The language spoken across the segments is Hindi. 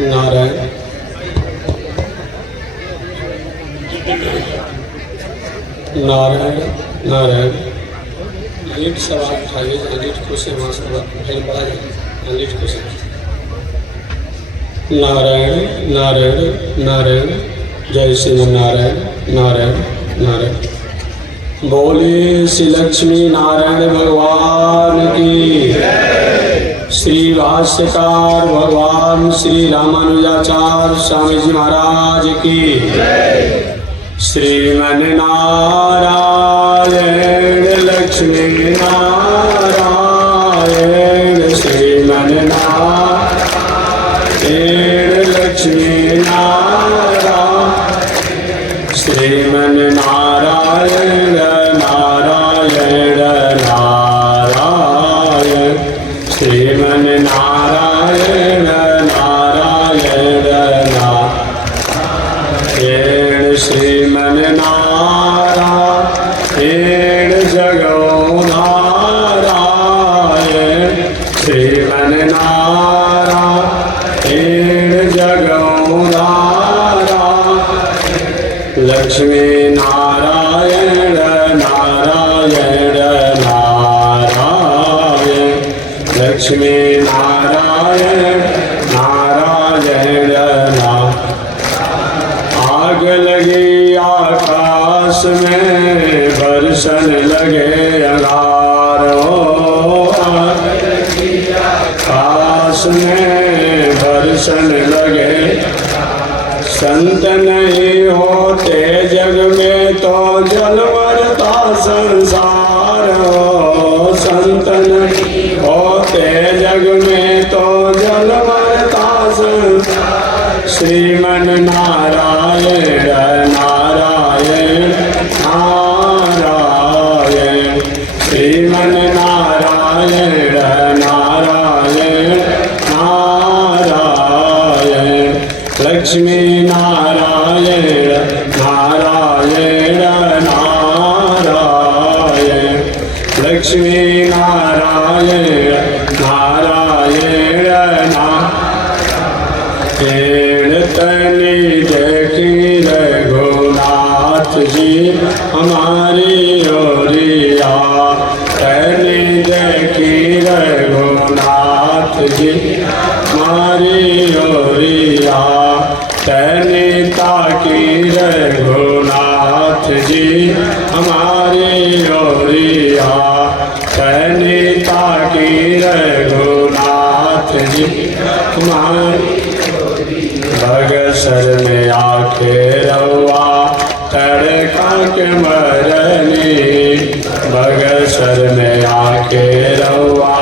नारायण नारायण नारायण। लीट सवाल उठाइए, लीट को से वहाँ से फिर बढ़ा जाए लीट को से। नारायण नारायण नारायण, जय श्री नारायण नारायण नारायण। बोले श्री लक्ष्मी नारायण भगवान की। श्री भाष्यकार भगवान श्री रामानुजाचार्य स्वामी जी महाराज की। श्रीमन नारायण लक्ष्मी नारायण, श्रीमन नारायण लक्ष्मी नारायण, श्रीमन नारायण नारायण नारायण, श्रीमन नारायण नारायण नारायण, श्रीमन नारायण जगो नारायण, श्रीमन नारायण जगो नारायण, लक्ष्मी नारायण नारायण नारायण, लक्ष्मी नारायण नारायण नारायण। आग लगी आकाश में बरसन लगे अंगारों, आग लगी आकाश में बरसन लगे। संत नहीं होते जग में तो जलवरता संसार हो, संत नहीं होते जग में तो जलवरता संसार। श्रीमन नारायण नारायण नारायण, श्रीमन नारायण नारायण नारायण, लक्ष्मी नारायण नारायण नारायण, लक्ष्मी नारायण नारायण नारायण। तनी देखी रघुनाथ जी हमारी ओरिया, तनी देखी रघुनाथ जी हमारी ओरिया, तनी ताकी रघुनाथ जी हमारी ओरिया, तनी ताकी रघुनाथ जी हमारी। बगसर में आके रवा तड़का के मरनी, बगसर में आके रवा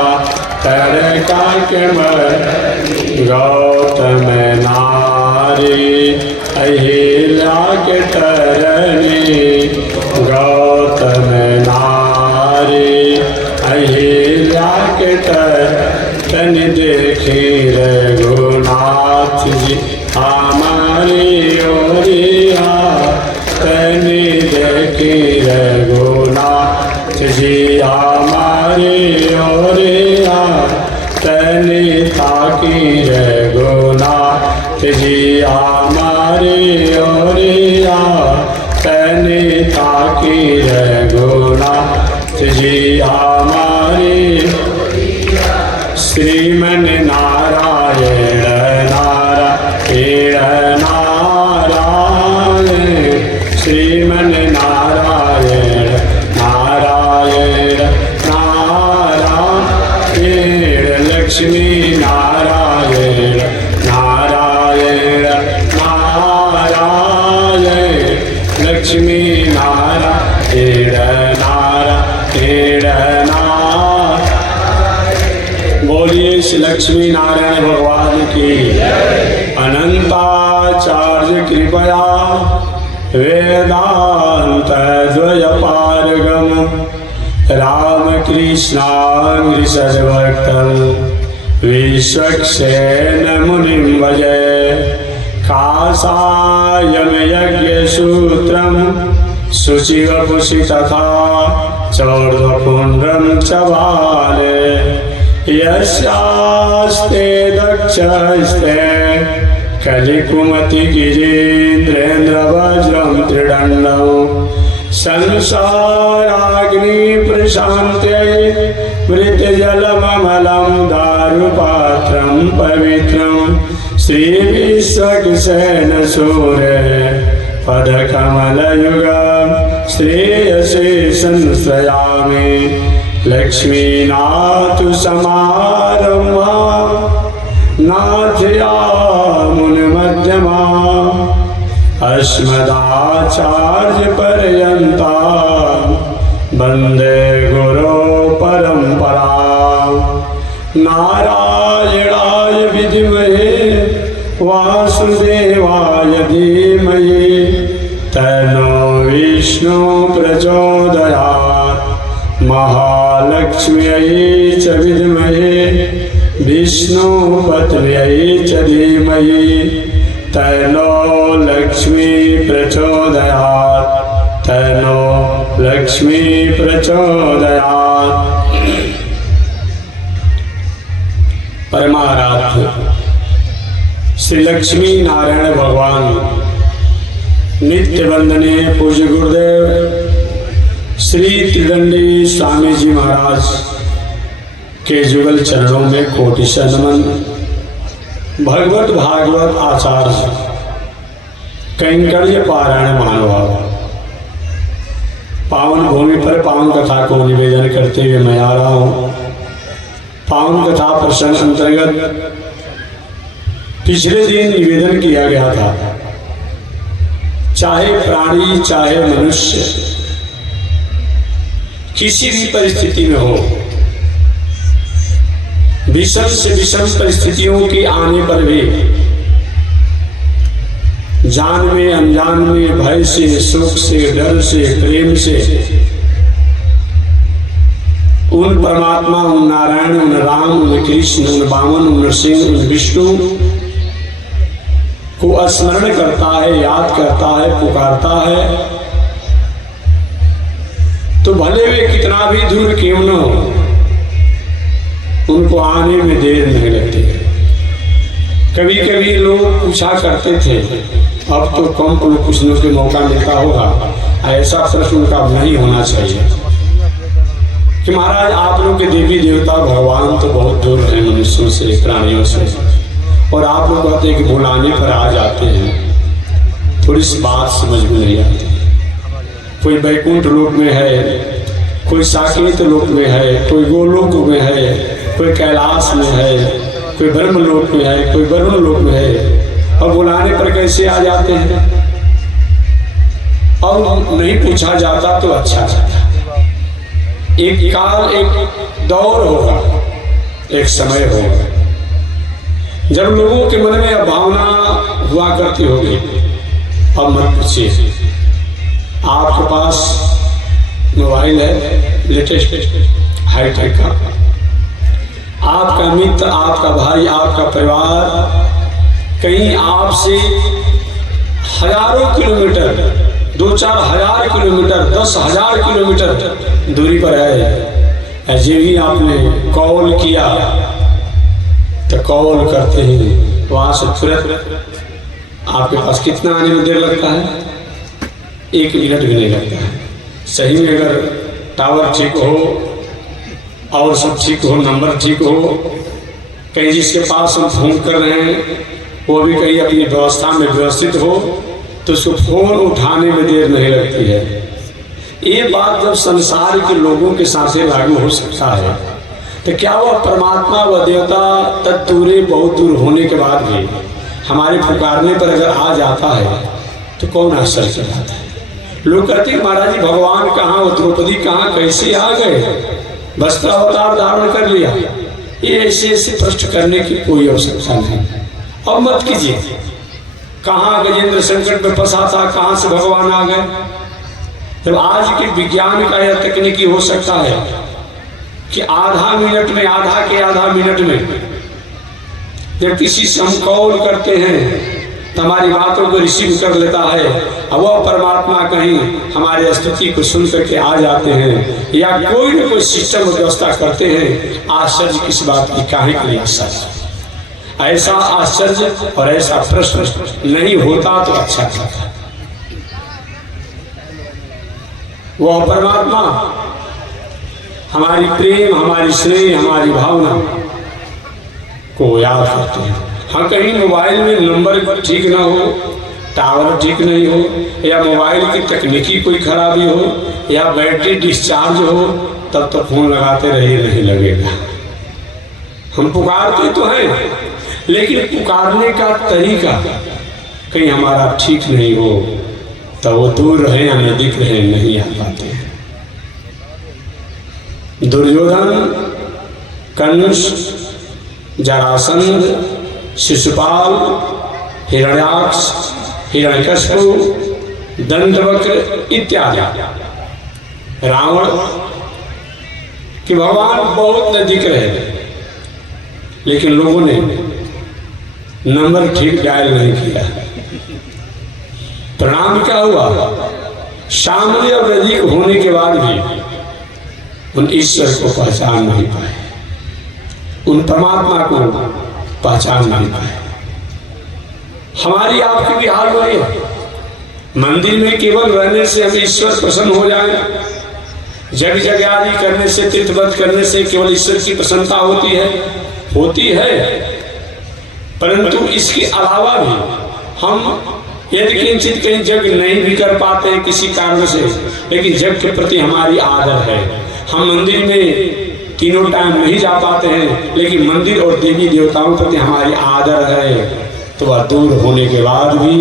तड़का के मरनी। गौतम नारी अहिल्या के तरनी, गौतम नारी अहिल्या के तरनी। देखी रघुनाथ जी हमारी ओरिया, तनी देखी रघुनाथ जी हमारी ओरिया, तनी ताकी रघुनाथ जी हमारी ओरिया, तनी ताकी रघुनाथ जी हमारी। श्रीमन नारायण नारायण नारायण, श्रीमन नारायण नारायण नारायण, लक्ष्मी नारायण नारायण नारायण, लक्ष्मी नारायण नारायण नारायण। बोलिए श्री लक्ष्मी नारायण भगवान की। अनंताचार्य कृपया वेदांत द्वय पारगम रामकृष्णाङ्घ्रिसद्भक्तं विश्वक्सेन मुनिं भजे। काषायं यज्ञसूत्रं शुचिवपुषि तथा चौर्ध्वपुण्ड्रं च बाले। यस्यास्ते दक्षस्ते कलिकुमतिगिरीन्द्रेन्द्रवज्रं त्रिदण्डं संसाराग्नि प्रशान्त्यै मृतजलममलं दारुपात्रं पवित्रं श्रीविश्वक्सेनसूरे पदकमलयुगं श्रेयसे संश्रयामि। लक्ष्मीनाथसमारम्भां नाथयामुनमध्यमाम् अस्मदाचार्यपर्यन्तां वन्दे गुरो परम्परां। नारायणाय विद्महे वासुदेवाय धीमहि तन्नो विष्णु प्रचोदयात्। महालक्ष्म्यै च विद्महे विष्णुपत्न्यै च धीमहि तन्नो लक्ष्मी प्रचोदयात्। तन्नो लक्ष्मी प्रचोदयात्। परमाराध्य श्री लक्ष्मी नारायण भगवान नित्य वंदनीय पूज्य गुरुदेव श्री त्रिदंडी स्वामी जी महाराज के जुगल चरणों में कोटि नमन। भगवत भागवत आचार्य कैंकर्य पारायण महानुभाव पावन भूमि पर पावन कथा को निवेदन करते हुए मैं आ रहा हूँ। पावन कथा प्रसंग अंतर्गत पिछले दिन निवेदन किया गया था, चाहे प्राणी चाहे मनुष्य किसी भी परिस्थिति में हो, विषम से विषम परिस्थितियों के आने पर भी जान में अनजान में भय से सुख से डर से प्रेम से उन परमात्मा उन नारायण उन राम उन कृष्ण उन वामन उन नरसिंह उन विष्णु को स्मरण करता है, याद करता है, पुकारता है, तो भले वे कितना भी दूर क्यों न हो उनको आने में देर नहीं लगती। कभी कभी लोग पूछा करते थे, अब तो कम को पूछने के मौका मिलता होगा, ऐसा प्रश्न उनका नहीं होना चाहिए कि महाराज आप लोग के देवी देवता भगवान तो बहुत दूर हैं मनुष्यों से प्राणियों से, और आप लोग कहते हैं कि बुलाने पर आ जाते हैं। थोड़ी सी बात समझ में नहीं आती। कोई बैकुंठ लोक में है, कोई साकेत लोक में है, कोई गोलोक में है, कोई कैलाश में है, कोई ब्रह्मलोक में है, कोई वरुण लोक में है, और बुलाने पर कैसे आ जाते हैं? और नहीं पूछा जाता तो अच्छा रहता। एक काल एक दौर होगा, एक समय होगा जब लोगों के मन में भावना हुआ करती होगी, अब मत पूछिए। आपके पास मोबाइल है लेटेस्ट हाईटेक का, आपका मित्र आपका भाई आपका परिवार कहीं आपसे हजारों किलोमीटर 2-4 हजार किलोमीटर 10,000 किलोमीटर दूरी पर है, ऐसे भी आपने कॉल किया तो कॉल करते ही वहाँ से तुरंत आपके पास कितना आने में देर लगता है? 1 मिनट भी नहीं लगता है। सही में अगर टावर ठीक हो और सब ठीक हो, नंबर ठीक हो, कहीं जिसके पास हम फोन कर रहे हैं वो भी कहीं अपनी व्यवस्था में व्यवस्थित हो, तो उसको फोन उठाने में देर नहीं लगती है। ये बात जब संसार के लोगों के साथ लागू हो सकता है, तो क्या वह परमात्मा व देवता तत्दूरे बहुत दूर होने के बाद भी हमारे पुकारने पर अगर आ जाता है तो कौन आश्चर्य चलाता है? लोग कहते हैं महाराज जी भगवान कहाँ, वो द्रौपदी कहाँ, कैसे आ गए, वस्त्र अवतार धारण कर लिया। ये ऐसे ऐसे प्रश्न करने की कोई आवश्यकता नहीं। अब मत कीजिए, कहाँ गजेंद्र संकट में फंसा था, कहाँ से भगवान आ गए, तो आज के विज्ञान का यह तकनीकी हो सकता है कि आधा मिनट में, आधा मिनट में जब किसी से हम कॉल करते हैं तो हमारी बातों को रिसीव कर लेता है और वह परमात्मा कहीं हमारे स्तुति को सुन करके आ जाते हैं, या कोई न कोई सिस्टम व्यवस्था करते हैं। आश्चर्य किस बात की, काहे के लिए आश्चर्य? ऐसा आश्चर्य और ऐसा प्रश्न नहीं होता तो अच्छा था। वह परमात्मा हमारी प्रेम, हमारी स्नेह, हमारी भावना को याद करते हैं। हाँ, कहीं मोबाइल में नंबर ठीक ना हो, टावर ठीक नहीं हो, या मोबाइल की तकनीकी कोई खराबी हो, या बैटरी डिस्चार्ज हो, तब तो फोन लगाते रहिए, नहीं लगेगा। हम पुकारते तो हैं, लेकिन पुकारने का तरीका कहीं हमारा ठीक नहीं हो तो वो दूर रहे या नजदीक रहे नहीं आ पाते। दुर्योधन, कंस, जरासंध, शिशुपाल, हिरण्याक्ष, हिरण्यकश्यप, दंडवक्र इत्यादि रावण कि भगवान बहुत नजदीक रहे, लेकिन लोगों ने नंबर ठीक डायल नहीं किया। परिणाम क्या हुआ? सामने और नजदीक होने के बाद भी उन ईश्वर को पहचान नहीं पाए, उन परमात्मा को पहचान नहीं पाए। हमारी आपकी भी हाल हो रही है। मंदिर में केवल रहने से हम ईश्वर प्रसन्न हो जाए, जग जगारी करने से, तीर्थव्रत करने से केवल ईश्वर की प्रसन्नता होती है, परंतु इसके अलावा भी हम यदि किंचित कहीं जग नहीं भी कर पाते हैं किसी कारण से, लेकिन जग के प्रति हमारी आदर है। हम मंदिर में तीनों टाइम नहीं जा पाते हैं, लेकिन मंदिर और देवी देवताओं प्रति हमारी आदर है, तो वह दूर होने के बाद भी,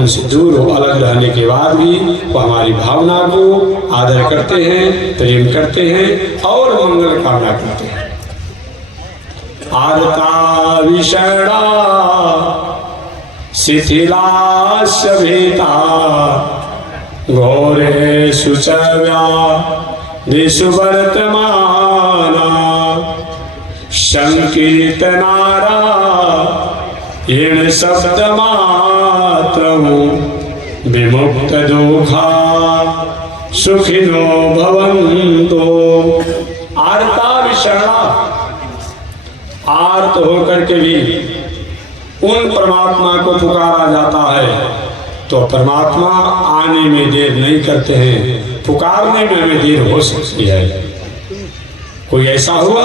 उनसे दूर हो, अलग रहने के बाद भी वो हमारी भावना को आदर करते हैं, प्रेम करते हैं और मंगल कामना करते हैं। आरता विषणा शिथिलास्य भेता घोरे सुचव्या दिशु वर्तमाना संकीर्तनारा येन शब्द मात्र विमुक्त दुखा सुखिनो भवन्तो। आर्ता विषणा, आर्त होकर के भी उन परमात्मा को पुकारा जाता है तो परमात्मा आने में देर नहीं करते हैं, पुकारने में हमें देर हो सकती है। कोई ऐसा हुआ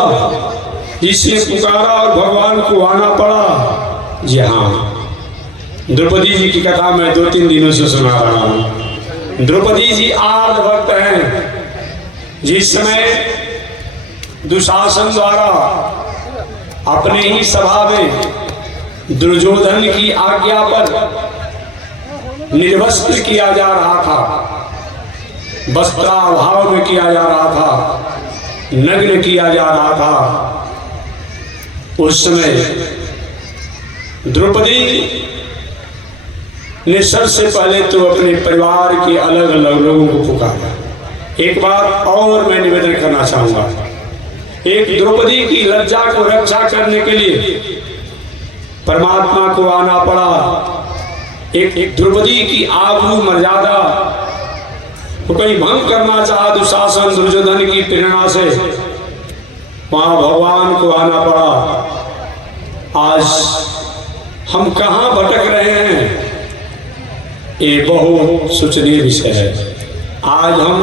जिसने पुकारा और भगवान को आना पड़ा? जी हाँ, द्रौपदी जी की कथा मैं 2-3 दिनों से सुना रहा हूँ। द्रौपदी जी आर्त भक्त हैं। जिस समय दुशासन द्वारा अपने ही सभा में दुर्योधन की आज्ञा पर निर्वस्त्र किया जा रहा था, वस्त्राभाव में किया जा रहा था, नग्न किया जा रहा था, उस समय द्रौपदी ने सबसे पहले तो अपने परिवार के अलग अलग लोगों को पुकारा। एक बात और मैं निवेदन करना चाहूंगा, एक द्रौपदी की लज्जा को रक्षा करने के लिए परमात्मा को आना पड़ा। एक द्रौपदी की आबरू मर्यादा को कहीं भंग करना चाहा दुशासन दुर्योधन की प्रेरणा से, वहां भगवान को आना पड़ा। आज हम कहां भटक रहे हैं, ये बहुत सोचनीय विषय है। आज हम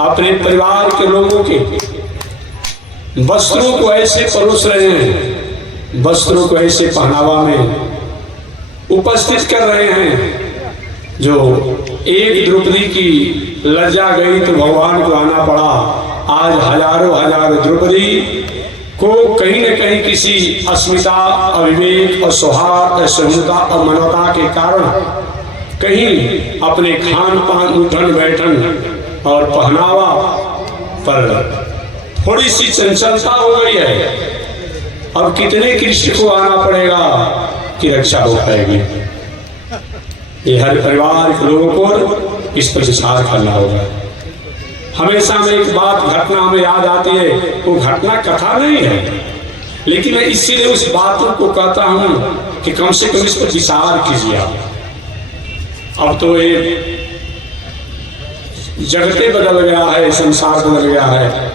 अपने परिवार के लोगों के वस्त्रों को ऐसे परोस रहे हैं, वस्त्रों को ऐसे पहनावा में उपस्थित कर रहे हैं, जो एक द्रौपदी की लज्जा गई तो भगवान को आना पड़ा। आज हजारों द्रौपदी को कहीं न कहीं किसी अस्मिता, अविवेक और सौहार्द, असहमता और मानवता के कारण कहीं अपने खान पान, उठन बैठन और पहनावा पर थोड़ी सी चंचलता हो गई है। अब कितने कृष्ण को आना पड़ेगा कि रक्षा हो पाएगी? ये हर परिवार के लोगों को इस पर विचार करना होगा। हमेशा में एक बात घटना हमें याद आती है, वो घटना कथा नहीं है, लेकिन मैं इसीलिए उस बात को कहता हूं कि कम से कम इस पर विचार कीजिए आप। अब तो ये जगते बदल गया है, संसार बदल गया है।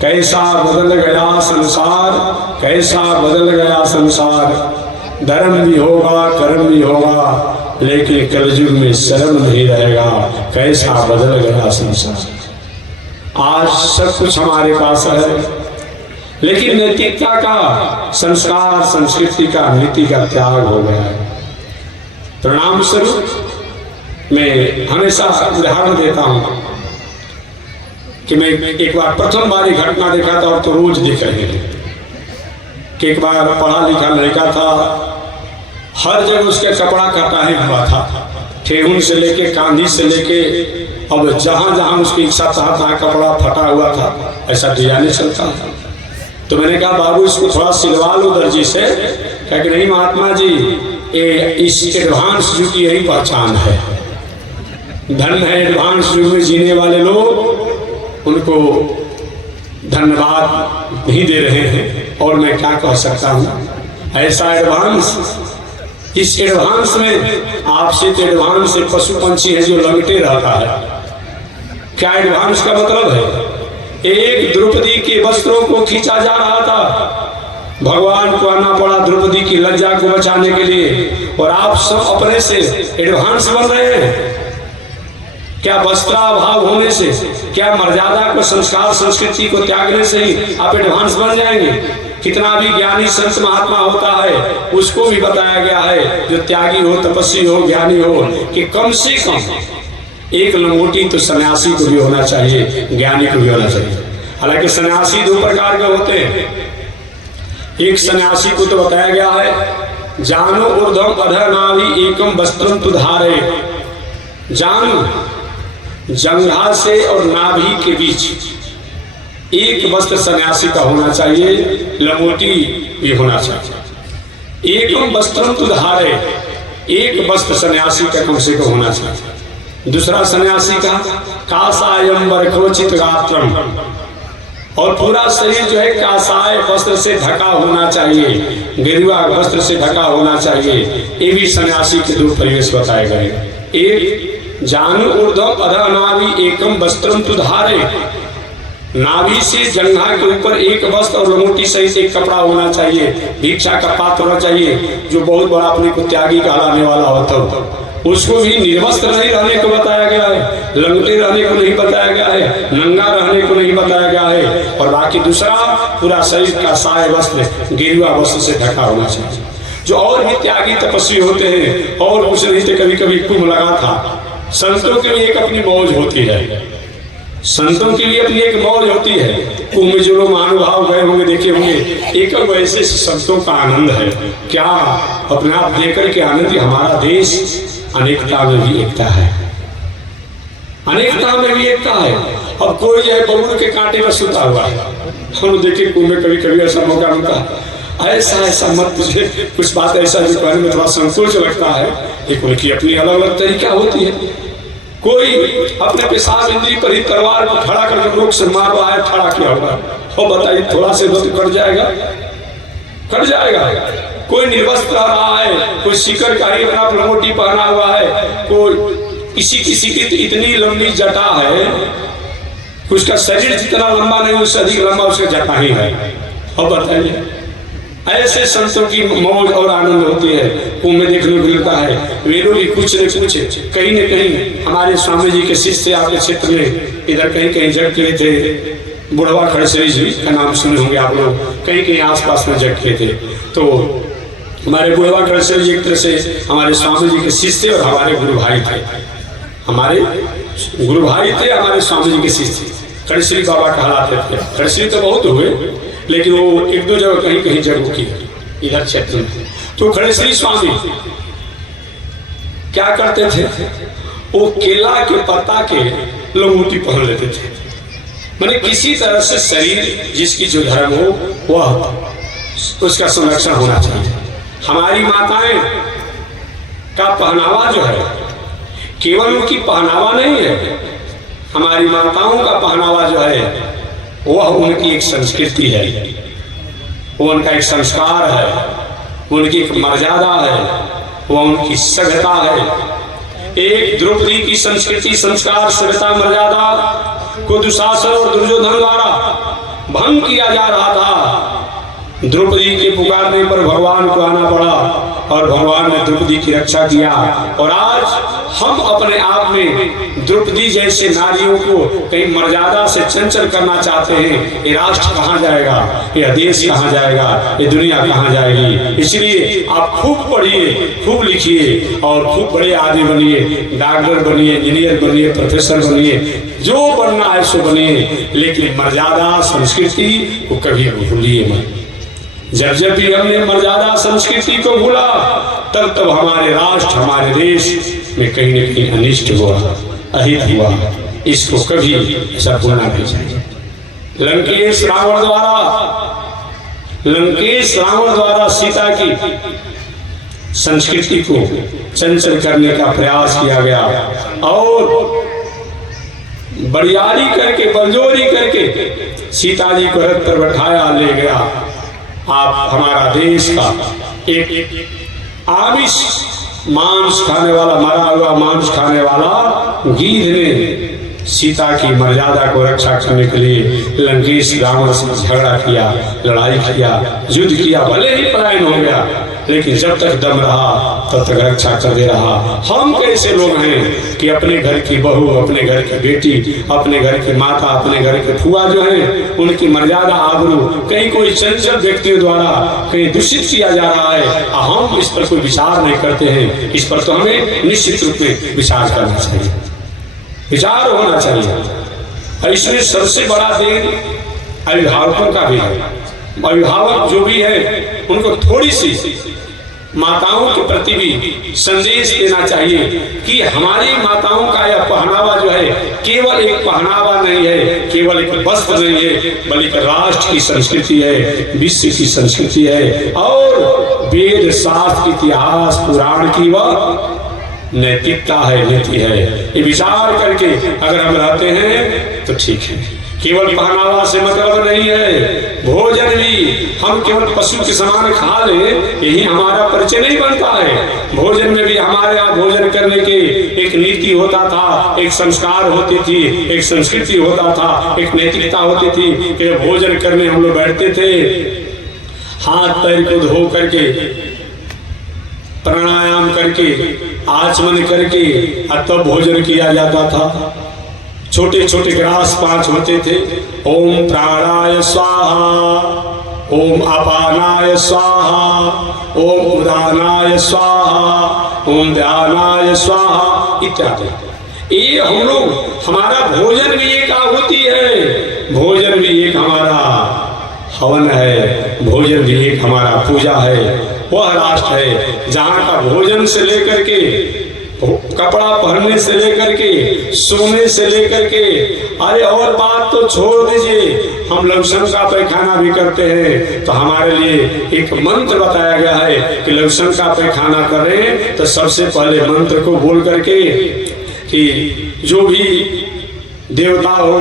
कैसा बदल गया संसार, कैसा बदल गया संसार। धर्म भी होगा, कर्म भी होगा, लेकिन कलयुग में शर्म नहीं रहेगा। कैसा बदल गया संसार। आज सब कुछ हमारे पास है, लेकिन नैतिकता का, संस्कार संस्कृति का, नीति का त्याग हो गया है। परिणाम स्वरूप मैं हमेशा उदाहरण देता हूं कि मैं एक बार प्रथम बार घटना देखा था, और तो रोज देख रहे हैं कि एक बार पढ़ा लिखा लड़का था, हर जगह उसके कपड़ा काटा ही हुआ था, ठेहुन से लेके कांधी से लेके, अब जहां जहां उसकी इच्छा था कपड़ा फटा हुआ था, ऐसा डिजाइन चलता था। तो मैंने कहा बाबू इसको थोड़ा सिलवा लो दर्जी से। कहा कि नहीं महात्मा जी, इस एडवांस युग की यही पहचान है। धन है एडवांस युग में जीने वाले लोग, उनको धन्यवाद नहीं दे रहे हैं, और मैं क्या कह सकता हूँ। ऐसा एडवांस, इस एडवांस में आपसे तो एडवांस से पशु पंछी है जो लंगटे रहता है। क्या एडवांस का मतलब है? एक द्रौपदी के वस्त्रों को खींचा जा रहा था, भगवान को आना पड़ा द्रौपदी की लज्जा को बचाने के लिए, और आप सब अपने से एडवांस बन रहे हैं। क्या वस्त्राभाव होने से, क्या मर्यादा को, संस्कार संस्कृति को त्यागने से ही आप एडवांस बन जाएंगे? कितना भी ज्ञानी संत महात्मा होता है, उसको भी बताया गया है, जो त्यागी हो, तपस्वी हो, ज्ञानी हो, कि कम से कम एक लंगोटी तो सन्यासी को भी होना चाहिए, ज्ञानी को भी होना चाहिए। हालांकि सन्यासी दो प्रकार के होते हैं। एक सन्यासी को तो बताया गया है, जानो ऊर्ध्वम अधर नाभि एकम वस्त्रम तुधारे। जानो, जंघा से और नाभि के बीच एक वस्त्र सन्यासी का होना चाहिए, लंगोटी भी होना चाहिए। एकम वस्त्रम तुधारे, एक वस्त्र सन्यासी का कम से कम होना चाहिए। दूसरा सन्यासी का कासायंबर क्रोचित गात्रम, और पूरा शरीर जो है कासाय वस्त्र से ढका होना चाहिए, गेरुआ वस्त्र से ढका होना चाहिए। ये भी सन्यासी के दो परिवेश बताए गए। एक जानु ऊर्ध्वम अधः नाभि एकम वस्त्रम तुधारे, नाभि से जंघा के ऊपर एक वस्त्र और लंगोटी सहित एक कपड़ा होना चाहिए। भिक्षा का पात्र होना चाहिए, जो बहुत बड़ा अपने को त्यागी कहलाने वाला होता हो। उसको भी निर्वस्त्र नहीं रहने को बताया गया है, लंगोटे रहने को नहीं बताया गया है, नंगा रहने को नहीं बताया गया है, और बाकी दूसरा पूरा शरीर का साय वस्त्र गेरुआ वस्त्र से ढका होना चाहिए। जो और भी त्यागी तपस्वी होते हैं, और कुछ नहीं थे, कभी कभी कुंभ लगा था। संतों की भी एक अपनी मौज होती है, संतों की भी अपनी एक मौज होती है। कुंभ में जो लोग महानुभाव गए होंगे, देखे होंगे, एक वैसे संतों का आनंद है। क्या अपने आप लेकर के आनंद। हमारा देश अनेकता में भी एकता है, अनेकता में भी एकता है। अब कोई जो है बबूल के कांटे में सुता हुआ है, हम देखे कुंभ में कभी कभी ऐसा मौका मिलता है। ऐसा मत पूछे, कुछ बात ऐसा जो कहने में थोड़ा संकोच लगता है, लेकिन उनकी अपनी अलग अलग तरीका होती है। कोई अपने पेशाब इंद्री पर ही तलवार को खड़ा करके लोग से मार रहा है, खड़ा किया होगा, और बताइए थोड़ा से तो कट जाएगा, कट जाएगा। कोई निर्वस्त्र रहा है, कोई शिकर का ही बना लंगोटी पहना हुआ है, कोई किसी की इतनी लंबी जटा है, उसका शरीर जितना लंबा नहीं उससे अधिक लंबा उसका जटा ही है। अब बताइए, ऐसे संतों की मौज और आनंद होती है, कुंभ में देखने को मिलता है। वे लोग भी कुछ न कुछ कहीं न कहीं हमारे स्वामी जी के शिष्य आपके क्षेत्र में इधर कहीं कहीं जग किए थे। बुढ़वा खड़सेरी जी का नाम सुने होंगे आप लोग, कहीं कहीं आसपास में जग किए थे। तो हमारे बुढ़वा खड़सेरी जी एक तरह से हमारे स्वामी जी के शिष्य और हमारे गुरु भाई थे, हमारे गुरु भाई थे, हमारे स्वामी जी के शिष्य खड़सेरी बाबा कहलाते थे। खड़सेरी तो बहुत हुए, लेकिन वो एक दो जगह कहीं कहीं जगह की इधर क्षेत्र में। तो खड़ेश्वरी स्वामी क्या करते थे, वो केला के पत्ता के लंगोटी पहन लेते थे। माने किसी तरह से शरीर जिसकी जो धर्म हो वह उसका संरक्षण होना चाहिए। हमारी माताएं का पहनावा जो है केवल उनकी पहनावा नहीं है, हमारी माताओं का पहनावा जो है वह उनकी एक संस्कृति है, वो उनका एक संस्कार है, उनकी एक मर्यादा है, वह उनकी सभ्यता है। एक द्रौपदी की संस्कृति, संस्कार, सभ्यता, मर्यादा को दुशासन और दुर्योधन द्वारा भंग किया जा रहा था। द्रौपदी के पुकारने पर भगवान को आना पड़ा और भगवान ने द्रौपदी की रक्षा किया। और आज हम अपने आप में द्रौपदी जैसे नारियों को कहीं मर्यादा से चंचल करना चाहते हैं। ये राष्ट्र कहाँ जाएगा, ये देश कहाँ जाएगा, ये दुनिया कहाँ जाएगी। इसलिए आप खूब पढ़िए, खूब लिखिए और खूब बड़े आदमी बनिए, डॉक्टर बनिए, इंजीनियर बनिए, प्रोफेसर बनिए, जो बनना है सो बनिए, लेकिन मर्यादा संस्कृति को कभी भूलिए मत। जब जब भी हमने मर्यादा संस्कृति को भूला तब तब हमारे राष्ट्र, हमारे देश में कहीं न कहीं अनिष्ट हुआ, अहित हुआ। इसको कभी ऐसा भूलना नहीं चाहिए। लंकेश रावण द्वारा सीता की संस्कृति को चंचल करने का प्रयास किया गया और बरियारी करके, बलजोरी करके सीता जी को रथ पर बैठाया, ले गया। आप हमारा देश का एक आमिष मांस खाने वाला, मरा हुआ मांस खाने वाला गीध ने सीता की मर्यादा को रक्षा करने के लिए लंकेश रावण से झगड़ा किया, लड़ाई किया, युद्ध किया। भले ही पलायन हो गया, लेकिन जब तक दम रहा तब तक रक्षा करते रहा। हम कैसे लोग हैं कि अपने घर की बहू, अपने घर की बेटी, अपने घर की माता, अपने घर के फुआ जो हैं, उनकी मर्यादा, आबरू कहीं कोई चंचल व्यक्तियों द्वारा कहीं दूषित किया जा रहा है, हम इस पर कोई विचार नहीं करते हैं। इस पर तो हमें निश्चित रूप में विचार करना चाहिए, विचार होना चाहिए। इसमें सबसे बड़ा देन अभिभावकों का भी है। अभिभावक जो भी है उनको थोड़ी सी माताओं के प्रति भी संदेश देना चाहिए कि हमारी माताओं का यह पहनावा जो है केवल एक पहनावा नहीं है, केवल एक वस्त्र नहीं है, बल्कि राष्ट्र की संस्कृति है, विश्व की संस्कृति है और वेद, शास्त्र, इतिहास, पुराण की वह नैतिकता है, नीति है। ये विचार करके अगर हम रहते हैं तो ठीक है। केवल पहनावा से मतलब नहीं है, भोजन भी हम केवल पशु के समान खा ले यही हमारा परिचय नहीं बनता है। भोजन में भी हमारे यहाँ भोजन करने के एक नीति होता था, एक संस्कार होती थी, एक संस्कृति होता था, एक नैतिकता होती थी कि भोजन करने हम लोग बैठते थे, हाथ पैर को धो करके, प्राणायाम करके, आचमन करके तब भोजन किया जाता था। छोटे छोटे ग्रास 5 होते थे। ओम प्राणाय स्वाहा, ओम अपानाय स्वाहा, ओम उदानाय स्वाहा, ओम ध्यानाय स्वाहा इत्यादि। ये हम लोग, हमारा भोजन भी एक आहुति है, भोजन भी एक हमारा हवन है, भोजन भी एक हमारा पूजा है। वह राष्ट्र है जहाँ का भोजन से लेकर के, कपड़ा पहनने से लेकर के, सोने से लेकर के, अरे और बात तो छोड़ दीजिए, हम लवसन का पैखाना भी करते हैं तो हमारे लिए एक मंत्र बताया गया है कि लवसन का पैखाना करें तो सबसे पहले मंत्र को बोल करके कि जो भी देवता हो,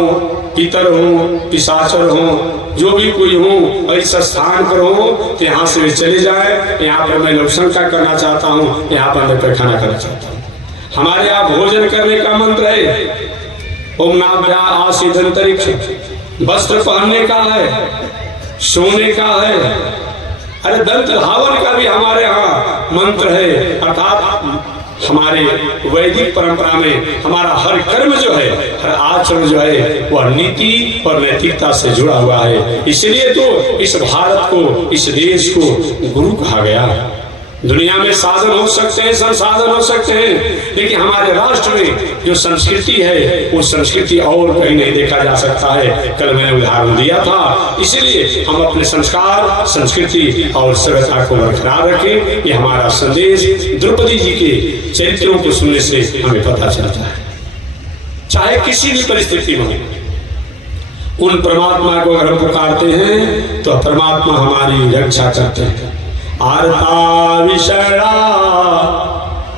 पितर हो, पिशाचर हो, जो भी कोई हो, ऐसा स्थान पर हो तो यहाँ से वे चले जाए, यहाँ पर मैं लवसंका करना चाहता हूँ, यहाँ पर मैं पैखाना करना चाहता हूँ। हमारे यहाँ भोजन करने का मंत्र है ओम नाभ्या आसीद अंतरिक्ष। वस्त्र पहनने का है, सोने का है, अरे दंत धावन का भी हमारे यहाँ मंत्र है। अर्थात हमारे वैदिक परंपरा में हमारा हर कर्म जो है, हर आचरण जो है वह नीति और नैतिकता से जुड़ा हुआ है। इसलिए तो इस भारत को, इस देश को गुरु कहा गया। दुनिया में साधन हो सकते हैं, संसाधन हो सकते हैं, लेकिन हमारे राष्ट्र में जो संस्कृति है वो संस्कृति और कहीं नहीं देखा जा सकता है। कल मैंने उदाहरण दिया था। इसलिए हम अपने संस्कार, संस्कृति और सभ्यता को बरकरार रखें। ये हमारा संदेश द्रौपदी जी के चरित्रों को सुनने से हमें पता चलता है। चाहे किसी भी परिस्थिति में उन परमात्मा को अगर हम पुकारते हैं तो परमात्मा हमारी रक्षा करते हैं। आर्ता विषणा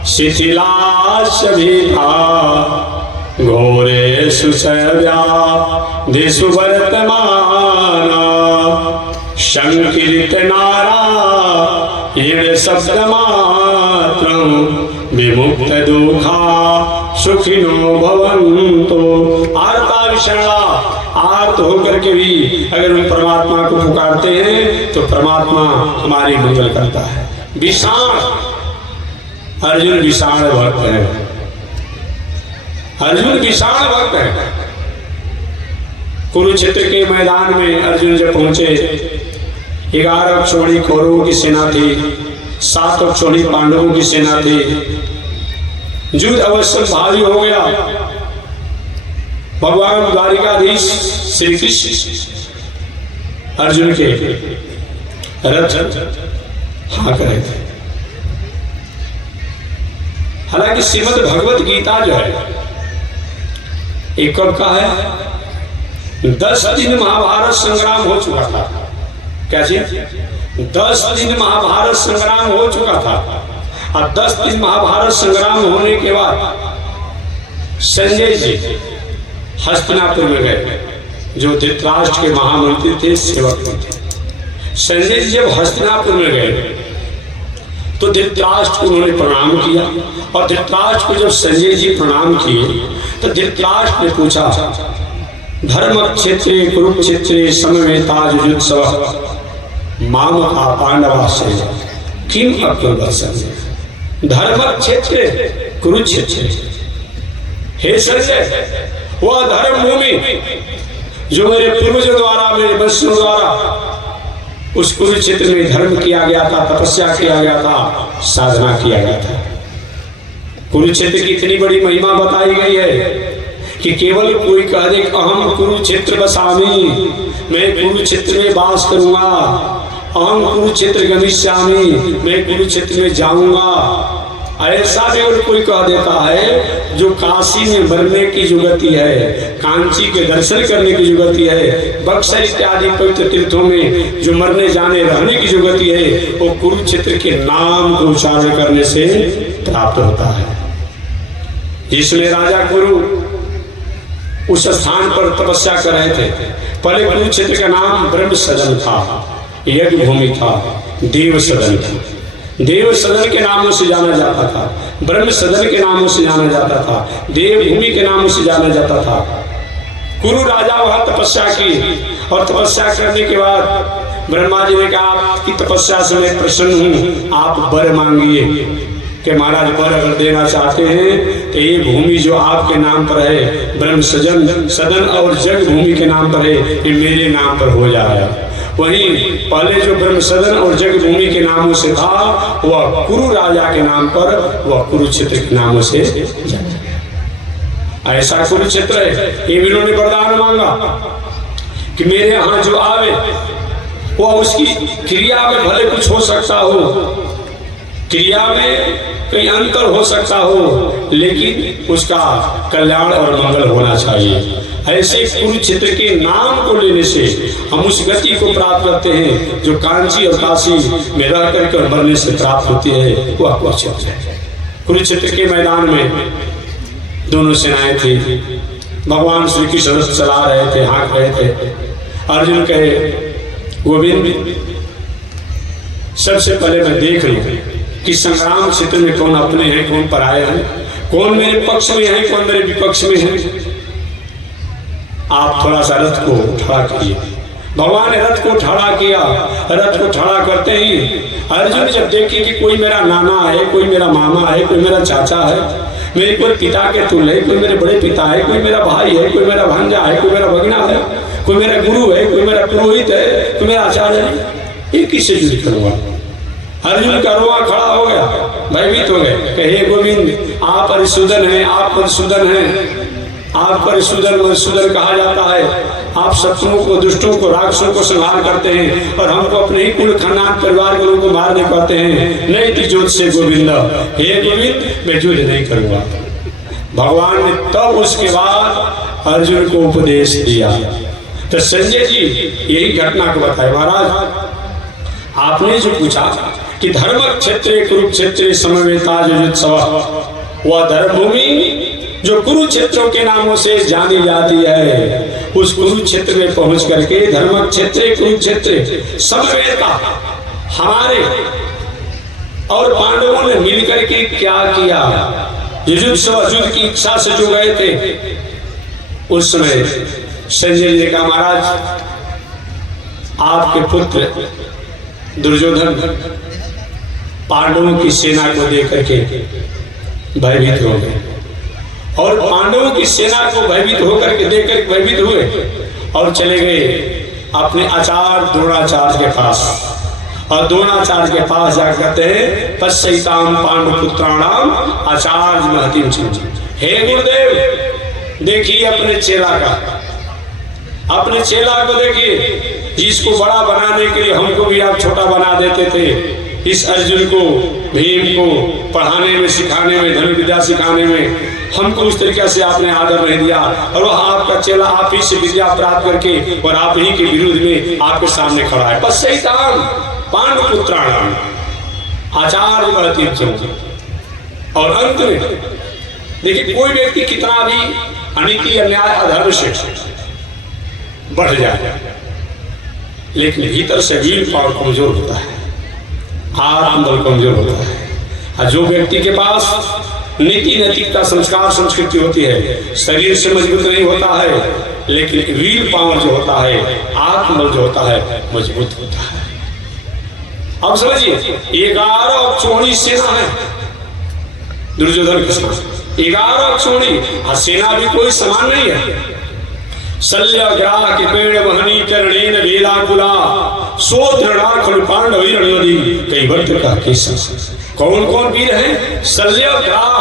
शिथिलाश भीता घोरे सुव्याधिषु वर्तमाना संकीर्त नारायण शब्द मात्रं विमुक्त दुखा सुखिनो भवन्तु। आर्ता विषणा आर्त होकर के भी अगर हम परमात्मा को पुकारते हैं तो परमात्मा हमारी मंगल करता है। विषाण, अर्जुन विषाण भक्त है, अर्जुन विषाण भक्त है। कुरुक्षेत्र के मैदान में अर्जुन जब पहुंचे, 11 अक्षौहिणी कौरवों की सेना थी, 7 अक्षौहिणी पांडवों की सेना थी। युद्ध अवश्य भारी हो गया। भगवान द्वारिकाधीश श्री कृष्ण अर्जुन के रथ हाँक रहे थे। हालांकि श्रीमद् भगवत गीता जो है एक कब का है, 10 दिन महाभारत संग्राम हो चुका था। क्या चीज? 10 दिन महाभारत संग्राम हो चुका था। और 10 दिन महाभारत संग्राम होने के बाद संजय जी हस्तिनापुर में गए, जो धृतराष्ट्र के महामंत्री थे, सेवक थे। संजय जी जब हस्तिनापुर में गए तो धृतराष्ट्र को उन्होंने प्रणाम किया। और धृतराष्ट्र को जब संजय जी प्रणाम किए तो धृतराष्ट्र ने पूछा, धर्म क्षेत्रे कुरुक्षेत्रे समवेताजुजुत्सव मामका पांडवाश्रय किम अकुर्वत् संजय। धर्म क्षेत्र कुरुक्षेत्र, हे संजय, वह धर्म भूमि जो मेरे पूर्वजों द्वारा, मेरे वंशों द्वारा उस कुरुक्षेत्र में धर्म किया गया था, तपस्या किया गया था, साधना किया गया था। कुरुक्षेत्र की इतनी बड़ी महिमा बताई गई है कि केवल कोई कह दे अहम कुरुक्षेत्र बसामी, मैं कुरुक्षेत्र में वास करूंगा, अहम कुरुक्षेत्र गमिष्यामि, मैं कुरुक्षेत्र में जाऊंगा, ऐसा केवल कोई कह देता है जो काशी में मरने की जो गति है, कांची के दर्शन करने की जो गति है, बक्सर इत्यादि पवित्र तीर्थों में जो मरने जाने रहने की जो गति है, वो कुरुक्षेत्र के नाम को उच्चारण करने से प्राप्त होता है। जिसमें राजा कुरु उस स्थान पर तपस्या कर रहे थे। पहले कुरुक्षेत्र का नाम ब्रह्म सदन था, यज्ञ भूमि था, देव सदन था। देव सदन के नामों से जाना जाता था, ब्रह्म सदन के नामों से जाना जाता था, देव भूमि के नामों से जाना जाता था। कुरु राजा वहां तपस्या की और तपस्या करने के बाद ब्रह्मा जी ने कहा, आपकी तपस्या से मैं प्रसन्न हूं, आप वर मांगिए कि महाराज वर अगर देना चाहते हैं तो ये भूमि जो आपके नाम पर है, ब्रह्म सदन और जग भूमि के नाम पर है, ये मेरे नाम पर हो जाए। वहीं पहले जो ब्रह्म सदन और जग भूमि के नामों से था, वह कुरु राजा के नाम पर, वह कुरुक्षेत्र के नामों से ऐसा कुरुक्षेत्र है। ये इन्होंने वरदान मांगा कि मेरे यहाँ जो आवे वह उसकी क्रिया में भले कुछ हो सकता हो, क्रिया में कहीं अंतर हो सकता हो, लेकिन उसका कल्याण और मंगल होना चाहिए। ऐसे कुरुक्षेत्र के नाम को लेने से हम उस गति को प्राप्त करते हैं जो कांची और काशी में रह करके और मरने से प्राप्त होती है, वह कुरुक्षेत्र है। कुरुक्षेत्र के मैदान में दोनों सेनाएं थी। भगवान श्री कृष्ण रथ चला रहे थे, हाँक रहे थे। अर्जुन कहे, गोविंद, सबसे पहले मैं देख लूं कि संग्राम क्षेत्र में कौन अपने हैं, कौन पराये हैं, कौन मेरे पक्ष में है, कौन मेरे विपक्ष में है। आप थोड़ा सा रथ को खड़ा कीजिए। भगवान ने रथ को खड़ा किया। रथ को खड़ा करते ही अर्जुन जब देखे कि कोई मेरा नाना है, कोई मेरा मामा है, कोई मेरा चाचा है, मेरे कोई पिता के तुल्य है, कोई मेरे बड़े पिता है, कोई मेरा भाई है, कोई मेरा भांजा है, कोई मेरा भगना है, कोई मेरा गुरु है, कोई मेरा पुरोहित है, कोई मेरा आचार्य है, ये किससे युद्ध करूंगा। अर्जुन का रोआ खड़ा हो गया, भयभीत हो गए। कहे गोविंद, आप परिशुद्धन हैं, आप परिशुद्धन हैं, आप परिशुद्धन मधुसूदन कहा जाता है। आप शत्रुओं को, दुष्टों को, राक्षसों को संहार करते हैं और हमको अपने ही कुल खानदान परिवार के लोगों को मारने पाते हैं। नहीं तिजोत से गोविंद, हे गोविंद, मैं युद्ध नहीं करूंगा। भगवान ने तब उसके बाद अर्जुन को उपदेश दिया। तो संजय जी यही घटना को बताए। महाराज, आपने जो पूछा कि धर्म क्षेत्रे कुरुक्षेत्रे समवेता युयुत्सव, वह धर्मभूमि जो कुरुक्षेत्रों के नामों से जानी जाती है, उस कुरुक्षेत्र में पहुंच करके धर्म क्षेत्रे कुरुक्षेत्रे समवेता, हमारे और पांडवों ने मिलकर के क्या किया, युयुत्सव युद्ध की इच्छा से जो गए थे, उस समय संजय जी ने कहा महाराज आपके पुत्र दुर्योधन पांडवों की सेना को देख करके भयभीत हो गए, और पांडवों की सेना को भयभीत होकर के देख कर भयभीत हुए और चले गए अपने आचार्य द्रोणाचार्य के पास, और द्रोणाचार्य के पास जाकर कहते हैं पश्यताम पांडुपुत्राणाम आचार्य महतीम चिंत, हे गुरुदेव देखिए अपने चेला का, अपने चेला को देखिए, जिसको बड़ा बनाने के लिए हमको भी आप छोटा बना देते थे, इस अर्जुन को भीम को पढ़ाने में सिखाने में धनुर्विद्या विद्या सिखाने में हमको उस तरीके से आपने आदर नहीं दिया, और वह आपका चेला आप ही से विद्या प्राप्त करके और आप ही के विरुद्ध में आपके सामने खड़ा है। पश्यताम पांडुपुत्राणाम आचार्य महतीम चिंत। और अंत में देखिए कोई व्यक्ति कितना भी अनीति अन्याय अधर्म से बढ़ जाए, लेकिन भीतर से विल पावर कमजोर होता है, आत्मबल कमजोर होता है। और जो व्यक्ति के पास नीति नैतिकता संस्कार संस्कृति होती है, शरीर से मजबूत नहीं होता है, लेकिन विल पावर जो होता है, आत्मबल जो होता है, मजबूत होता है। अब समझिए 11 अक्षौहिणी सेना है दुर्योधन के साथ, 11 अक्षौहिणी, सेना भी कोई समान नहीं है। शल्य ग्राह के पेड़ वहनी चरणेन वेलाकुला सो दृढ़ा खलु पांडव रणयोधि कई वर्त का केसा। कौन कौन वीर हैं? शल्य ग्राह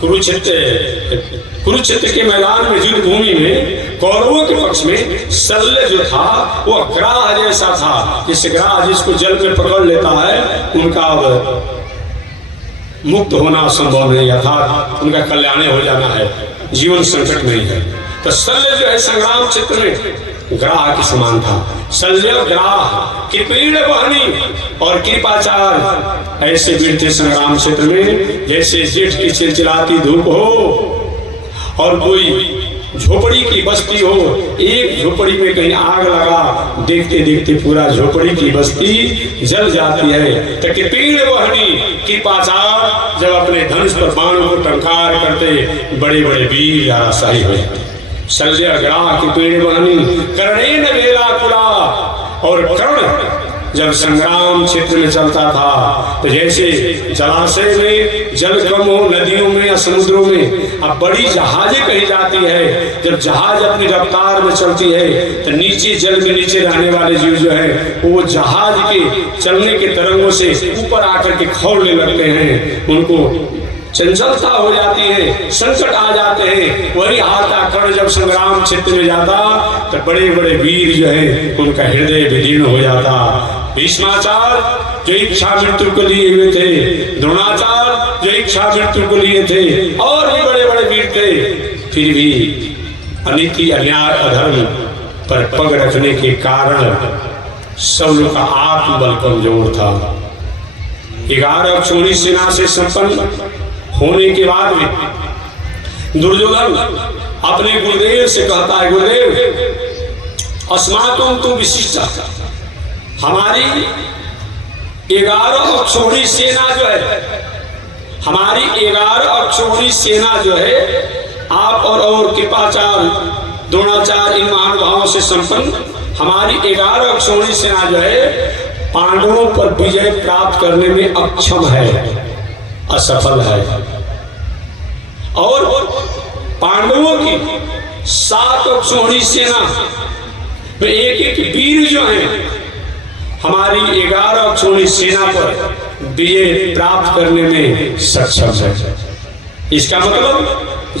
कुरुक्षेत्र के मैदान में युद्ध भूमि में कौरवों के पक्ष में शल्य जो था वो ग्राह जैसा था, जिस ग्राह जिसको जल में पकड़ लेता है उनका मुक्त होना संभव नहीं, अर्थात उनका कल्याण हो जाना है, जीवन संकट नहीं है। तो शल्य जो है संग्राम क्षेत्र में ग्राह के समान था। शल्य ग्राह कृपेण वहनी और कृपाचार्य ऐसे वीर थे संग्राम क्षेत्र में, जैसे जेठ की चिलचिलाती धूप हो और कोई झोपड़ी की बस्ती हो, एक झोपड़ी में कहीं आग लगा, देखते देखते पूरा झोपड़ी की बस्ती जल जाती है। तो कृपेण वहनी कृपाचार्य जब अपने धनुष पर बाणों को टंकार करते, बड़े बड़े वीर याराशाही हो जाते। शल्य ग्राह की पेड़ बहनी कर्णेन वेलाकुला, और कर्ण जब संग्राम क्षेत्र में चलता था तो जैसे जलाशय में जल कम हो, नदियों में या समुद्रों में अब बड़ी जहाजें कही जाती है, जब जहाज अपनी रफ्तार में चलती है तो नीचे जल में नीचे रहने वाले जीव जो है वो जहाज के चलने के तरंगों से ऊपर आकर के खौलने लगते हैं, उनको चंचलता हो जाती है, संकट आ जाते हैं। वही हाथा कर्ण जब संग्राम क्षेत्र में जाता तो बड़े बड़े वीर जो है उनका हृदय विदीर्ण हो जाता। भीष्माचार्य जो इच्छा मृत्यु को लिए हुए थे, द्रोणाचार्य जो इच्छा मृत्यु को लिए थे, और भी बड़े बड़े वीर थे, फिर भी अनीति अन्याय अधर्म पर पग रखने के कारण सब लोग का आत्मबल कमजोर था। 11 अक्षौहिणी सेना से संपन्न होने के बाद में दुर्योधन अपने गुरुदेव से कहता है, गुरुदेव अस्माकं तु विशिष्टा, हमारी 11 अक्षौहिणी सेना जो है, हमारी 11 अक्षौहिणी सेना जो है आप और कृपाचार्य द्रोणाचार्य इन महानुभावों से संपन्न हमारी 11 अक्षौहिणी सेना जो है पांडवों पर विजय प्राप्त करने में अक्षम है, असफल है। और पांडवों की 7 अक्षौहिणी सेना में एक एक वीर जो है हमारी 11 अक्षौहिणी सेना पर विजय प्राप्त करने में सक्षम है। इसका मतलब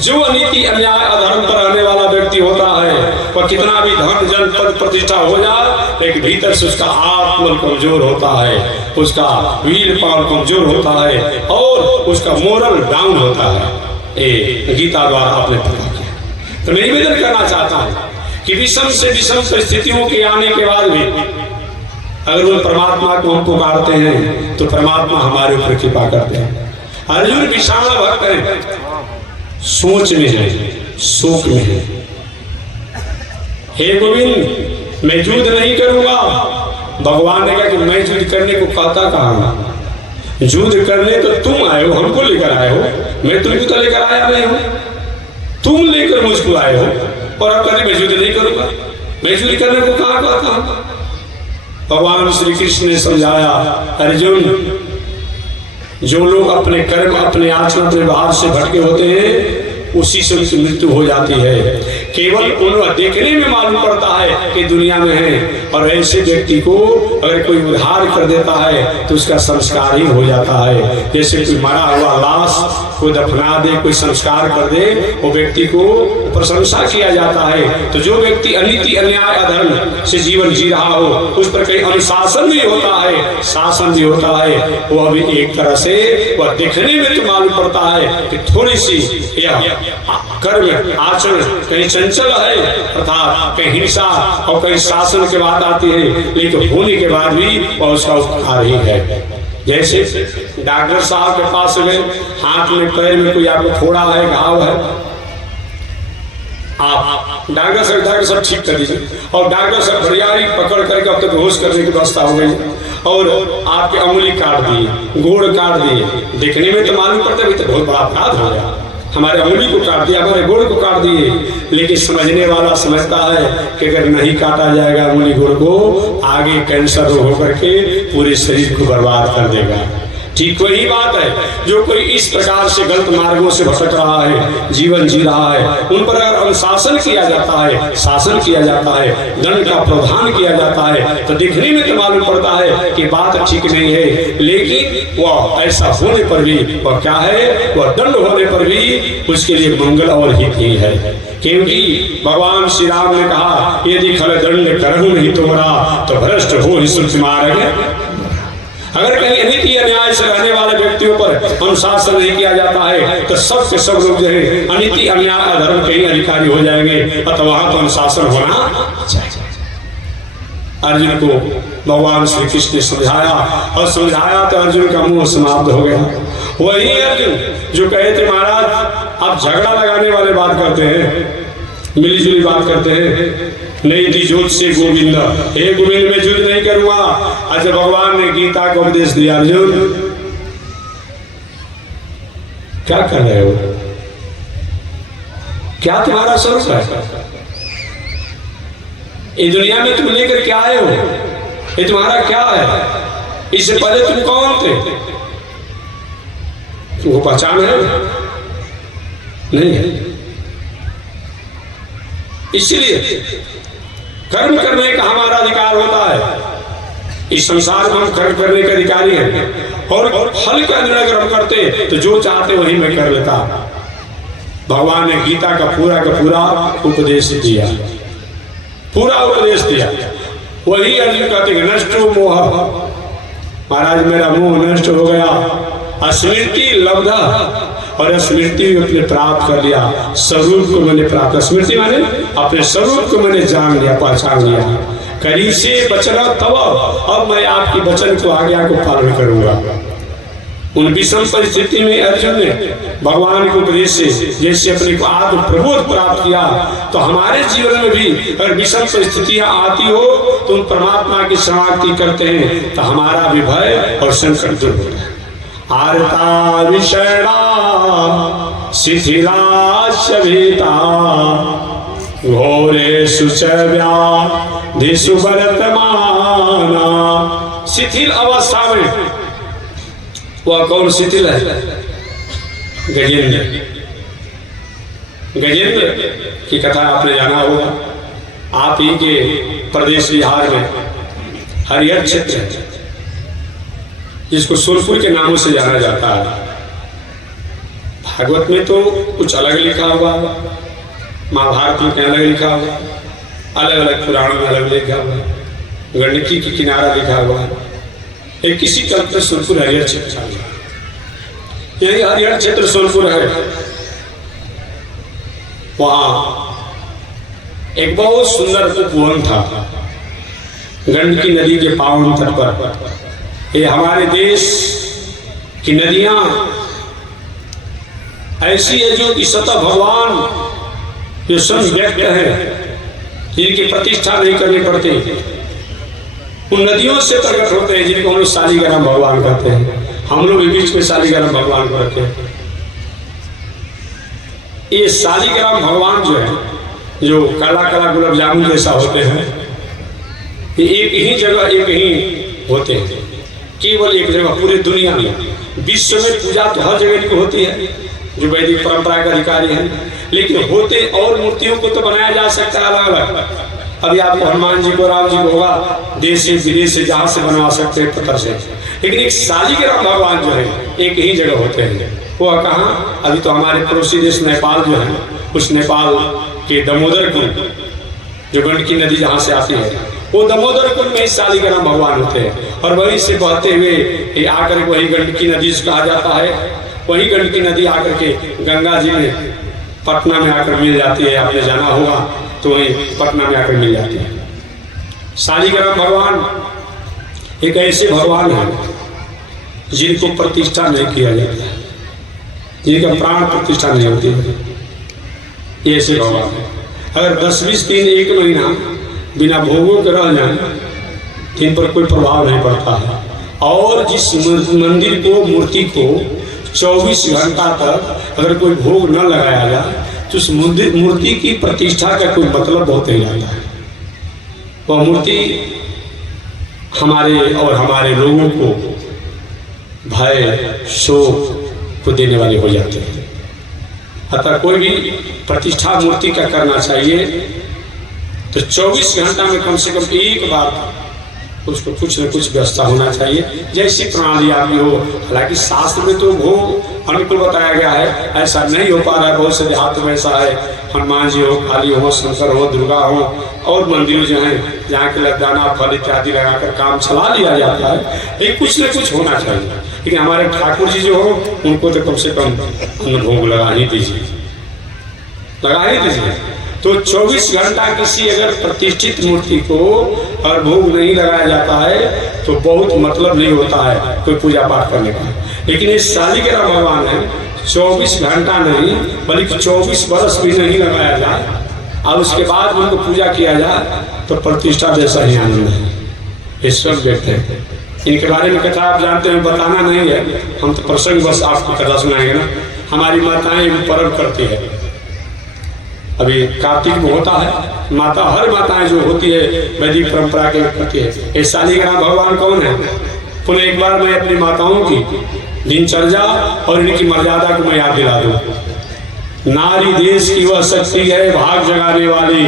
जो अनीति अन्याय अधर्म पर रहने वाला व्यक्ति होता है वह कितना भी धन जन पद प्रतिष्ठा हो जाए, लेकिन भीतर से उसका आत्मबल कमजोर होता है, उसका विल पावर कमजोर होता है और उसका मोरल डाउन होता है। ये गीता द्वारा आपने पता किया। तो मैं निवेदन करना चाहता हूँ कि विषम से विषम परिस्थितियों के आने के बाद भी अगर वो परमात्मा को हम पुकारते हैं तो परमात्मा हमारे ऊपर कृपा करते हैं। अर्जुन विशाल भक्त है, सोच में है, शोक में है। हे गोविंद मैं युद्ध नहीं करूंगा। भगवान ने कहा कि मैं युद्ध करने को कहता कहाँ, युद्ध करने तो तुम आए हो, हमको लेकर आए हो, मैं तुमको तो लेकर आया नहीं हूं, तुम लेकर मुझको आए हो। और अब कहते मैं युद्ध नहीं करूंगा, मैं युद्ध करने को कहाँ कहता हूं। भगवान श्री कृष्ण ने समझाया, अर्जुन जो लोग अपने कर्म, अपने आचरण, अपने व्यवहार से भटके होते हैं उसी से उनकी मृत्यु हो जाती है। केवल उन्हें देखने में मालूम पड़ता है कि दुनिया में है, और ऐसे व्यक्ति को अगर कोई उद्धार कर देता है तो उसका संस्कार ही हो जाता है। जैसे कोई मरा हुआ लाश को दफना दे, कोई संस्कार कर दे, वो व्यक्ति को प्रशंसा किया जाता है। तो जो व्यक्ति अनीति, अन्याय, अधर्म से जीवन जी रहा हो, उस पर कहीं अनुशासन भी होता है, शासन भी होता है, वो अभी एक तरह से वह देखने में तो मालूम पड़ता है कि थोड़ी सी यह कर्म आचरण कहीं चंचल है, अर्थात कहीं हिंसा और कहीं शासन के बाद आती है, लेकिन होने के बाद भी वह उसका उपकार ही है। जैसे डॉक्टर साहब के पास गए, हाथ में पैर में कोई आपको फोड़ा है, घाव है, आप डॉक्टर सब ठीक कर दीजिए, और डॉक्टर साहब बढ़ियारी पकड़ करके अब तक बेहोश करने की व्यवस्था हो गई, और आपके अंगुली काट दिए, गोड़ काट दिए। देखने में तो मालूम पड़ता है तो बहुत बड़ा अपराध हो गया, हमारे अंगुली को काट दिया, हमारे गोड़ को काट दिए। लेकिन समझने वाला समझता है कि अगर नहीं काटा जाएगा अंगुली गोड़ को, आगे कैंसर होकर के पूरे शरीर को बर्बाद कर देगा। ठीक वही बात है, जो कोई इस प्रकार से गलत मार्गों से भटक रहा है, जीवन जी रहा है, उन पर अगर अनुशासन किया जाता है, शासन किया जाता है, दंड का प्रावधान किया जाता है, तो देखने में तो मालूम पड़ता है कि बात ठीक नहीं है, लेकिन वह ऐसा होने पर भी वह क्या है, वह दंड होने पर भी उसके लिए मंगल और हित ही है। क्योंकि भगवान श्री राम ने कहा, यदि खल दंड करहु नहीं तोरा तो भ्रष्ट हो ही सुख मार्ग। अगर कहीं अनीति अन्याय से रहने वाले व्यक्तियों पर अनुशासन नहीं किया जाता है तो सब के सब लोग जो है अनीति अन्याय अधर्म के ही अधिकारी हो जाएंगे, अतः वहां तो अनुशासन होना चाहिए। अर्जुन को भगवान श्री कृष्ण ने समझाया, और समझाया तो अर्जुन का मुंह समाप्त हो गया। वही अर्जुन जो कहे थे महाराज आप झगड़ा लगाने वाले बात करते हैं, मिलीजुली बात करते हैं, नहीं दी जोत से गोविंद, हे गोविंद मैं युद्ध नहीं करूंगा। अच्छा भगवान ने गीता को उपदेश दिया, अर्जुन क्या कर रहे हो, क्या तुम्हारा स्वरूप है, इस दुनिया में तुम लेकर क्या आए हो, ये तुम्हारा क्या है, इससे पहले तुम कौन थे, तुमको पहचान है नहीं है। इसलिए कर्म करने का हमारा अधिकार होता है, इस संसार में हम कर्म करने के अधिकारी हैं, और फल का निर्णय अगर हम करते तो जो चाहते वही मैं कर लेता। भगवान ने गीता का पूरा उपदेश दिया, पूरा उपदेश दिया। वही अर्जुन कहते हैं नष्टो मोह, महाराज मेरा मोह नष्ट हो गया, स्मृति लब्धा, और स्मृति अपने प्राप्त कर लिया, स्वरूप को मैंने प्राप्त, स्मृति माने अपने स्वरूप को मैंने जान लिया, पहचान लिया। करी से बचना तब, अब मैं आपकी वचन को, आज्ञा को पालन करूंगा। उन विषम परिस्थिति में अर्जुन ने भगवान के उपदेश से जैसे अपने को आत्म प्रबोध प्राप्त किया, तो हमारे जीवन में भी अगर विषम परिस्थितियां आती हो तो उन परमात्मा की शरणागति करते हैं तो हमारा भी भय और संकट दूर होता है। आर्ता विषणा शिथिलास्य भीता घोरे सुव्याधिषु वर्तमाना। शिथिल अवस्था में वह कौन शिथिल है, गजेंद्र। गजेंद्र की कथा आपने जाना होगा, आप ही के प्रदेश बिहार में हरिहर क्षेत्र है जिसको सोनपुर के नामों से जाना जाता है। भागवत में तो कुछ अलग लिखा हुआ, महाभारत में अलग लिखा हुआ, अलग अलग पुराणों में अलग लिखा हुआ, गंडकी की किनारा लिखा हुआ, एक किसी तरह से सोनपुर हरिहर क्षेत्र, यही हरिहर क्षेत्र सोनपुर है। वहां एक बहुत सुंदर उपवन था, गंडकी नदी के पावन तट पर, ये हमारे देश की नदियां ऐसी है जो कि स्वतः भगवान जो स्वयं व्यक्त है, जिनकी प्रतिष्ठा नहीं करनी पड़ती, उन नदियों से प्रकट होते हैं जिनको हम लोग शालिग्राम भगवान कहते हैं। हम लोग बीच में शालिग्राम भगवान को रखे हैं। ये शालिग्राम भगवान जो है, जो काला काला गुलाब जामुन जैसा होते हैं, ये एक ही जगह एक ही होते हैं, केवल एक जगह पूरी दुनिया में। विश्व में पूजा तो हर जगह की होती है जो वैदिक परंपरा का अधिकारी है, लेकिन होते और मूर्तियों को तो बनाया जा सकता है अलग अलग। अभी आपको हनुमान जी को, राम जी को होगा देश से विदेश से जहाँ से बनवा सकते हैं पत्थर से, लेकिन एक शालिग्राम भगवान जो है एक ही जगह होते हैं। वो कहाँ? अभी तो हमारे पड़ोसी देश नेपाल जो है, उस नेपाल के दामोदर कुंड, जो गंडकी नदी जहाँ से आती है, वो दामोदर कुंड में शालिग्राम भगवान होते हैं। और वहीं से बहते हुए आकर वही गंडकी नदी से कहा जाता है। वही गंडकी नदी आकर के गंगा जी में पटना में आकर मिल जाती है। आपने जाना होगा तो वहीं पटना में आकर मिल जाती है। शालिग्राम भगवान एक ऐसे भगवान है जिनको प्रतिष्ठा नहीं किया जाता, जिनका प्राण प्रतिष्ठा नहीं होती है। ऐसे भगवान है। अगर 10-20 दिन 1 महीना बिना भोगों के रह जाए तो इन पर कोई प्रभाव नहीं पड़ता है। और जिस मंदिर को, मूर्ति को 24 घंटा तक अगर कोई भोग न लगाया जाए तो उस मूर्ति की प्रतिष्ठा का कोई मतलब बहुत नहीं आता है। वह मूर्ति हमारे और हमारे लोगों को भय, शोक को देने वाले हो जाते हैं। अतः कोई भी प्रतिष्ठा मूर्ति का करना चाहिए तो 24 घंटा में कम से कम एक बार उसको कुछ न कुछ व्यवस्था होना चाहिए, जैसी प्रणाली आपकी हो। हालांकि शास्त्र में तो भोग अनुकूल बताया गया है, ऐसा नहीं हो पा रहा है। बहुत से देहात में ऐसा है, हनुमान जी हो, काली हो, शंकर हो, दुर्गा हो, और मंदिर जो हैं जहाँ के दाना फल इत्यादि लगाकर काम चला लिया जाता है। लेकिन कुछ न कुछ होना चाहिए। लेकिन हमारे ठाकुर जी जो हो उनको तो कम से कम अन्न भोग लगा ही दीजिए, लगा ही दीजिए। तो 24 घंटा किसी अगर प्रतिष्ठित मूर्ति को और भोग नहीं लगाया जाता है तो बहुत मतलब नहीं होता है कोई पूजा पाठ करने का। लेकिन ये शालिग्राम भगवान है, 24 घंटा नहीं बल्कि 24 बरस भी नहीं लगाया जाए और उसके बाद उनको पूजा किया जाए तो प्रतिष्ठा जैसा ही आनंद है। ईश्वर व्यक्त है। इनके बारे में कथा आप जानते हैं, बताना नहीं है, हम तो प्रसंग बस आपको कथा सुनाएंगे ना। हमारी माताएं पर्व करती है। अभी कार्तिक में होता है, माता हर माताएं जो होती है वैदिक परंपरा के करती है। ये शालिग्राम भगवान कौन है? पुनः एक बार मैं अपनी माताओं की दिनचर्या और इनकी मर्यादा को मैं याद दिला दूं। नारी देश की वह शक्ति है भाग जगाने वाली,